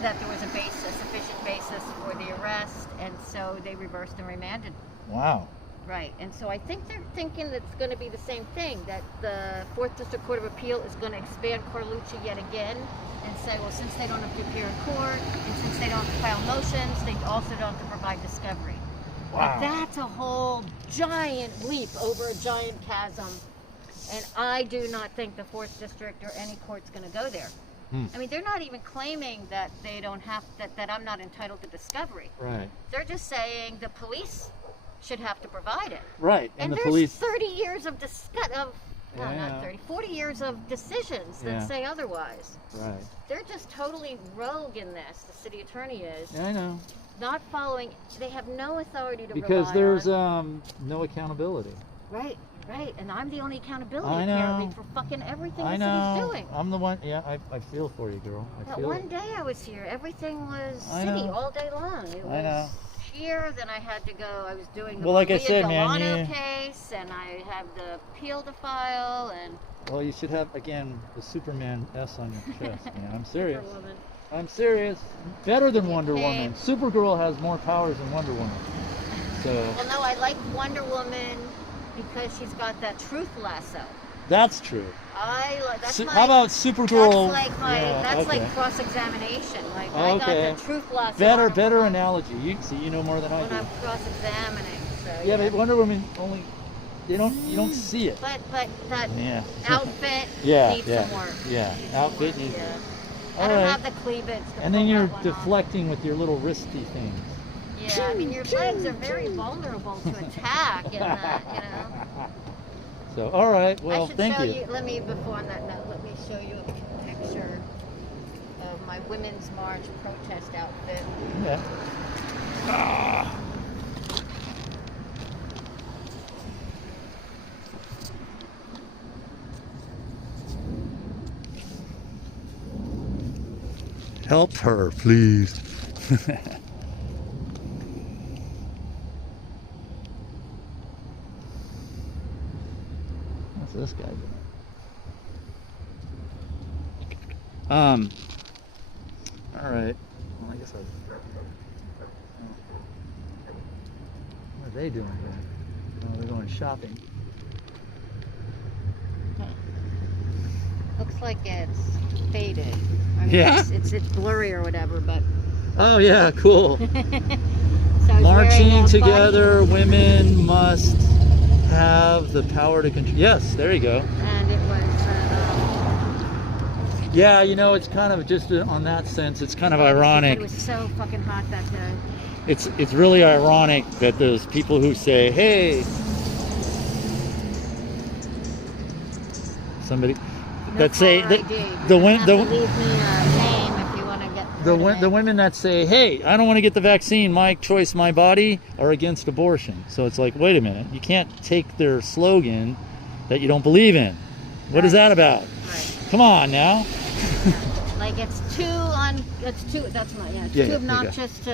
that there was a sufficient basis for the arrest, and so they reversed and remanded. Wow. Right, and so I think they're thinking that it's going to be the same thing, that the 4th District Court of Appeal is going to expand Carlucci yet again and say, well, since they don't have to appear in court, and since they don't have to file motions, they also don't have to provide discovery. Wow. That's a whole giant leap over a giant chasm. And I do not think the 4th District or any court's going to go there. I mean, they're not even claiming that they don't have, that I'm not entitled to discovery. Right. They're just saying the police should have to provide it. Right. And the there's police. 30 years of not 30, 40 years of decisions that say otherwise. Right. They're just totally rogue in this, the city attorney is. Yeah, I know. Not following, they have no authority to Because rely there's on. no accountability. Right, and I'm the only accountability I know. apparently for fucking everything I the know. city's doing. I'm the one. Yeah, I feel for you, girl. That feel one day I was here, everything was I city know. all day long. It was I know. here, then I had to go, I was doing the Well, like I Maria said, man, Delano case, and I have the appeal to file, and... Well, you should have, again, the Superman S on your chest, man. I'm serious. Superwoman. I'm serious. Better than Wonder paid. Woman. Supergirl has more powers than Wonder Woman. So Well, no, I like Wonder Woman because she's got that truth lasso. that's true. That's How about Supergirl? That's like Yeah, okay. like cross-examination. Like I got the truth lasso. Better analogy. You know more than I when do. I'm cross-examining. So, Yeah, but Wonder Woman only you don't see it. But that Yeah. outfit needs some work. Yeah, outfit needs. Yeah. All I don't right. have the cleavage. To And then pull you're that one off. deflecting with your little wristy things. Yeah, I mean your legs are very vulnerable to attack, and you know. So, all right. Well, I should thank show you. Let me, before on that note, let me show you a picture of my Women's March protest outfit. Yeah. Ah. Help her, please. What's this guy doing? All right. Well, I guess what are they doing here? Oh, they're going shopping. Looks like it's faded. I mean, Yeah? it's blurry or whatever, but. Oh yeah, cool. So he's wearing Marching a together, women must have the power to control. Yes, there you go. And it was. Yeah, you know, it's kind of just on that sense, it's kind of It ironic. was so fucking hot that day. It's really ironic that those people who say, "Hey," somebody that say the women that say, "Hey, I don't want to get the vaccine. My choice, my body," are against abortion. So it's like, wait a minute, you can't take their slogan that you don't believe in. What is that about? Right. Come on now. Like it's too obnoxious to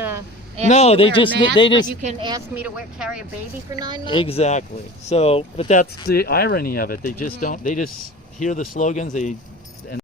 ask No, me to they wear a just- mask, they but just- you can ask me to carry a baby for 9 months. Exactly. So, but that's the irony of it. They just don't. They just hear the slogans. They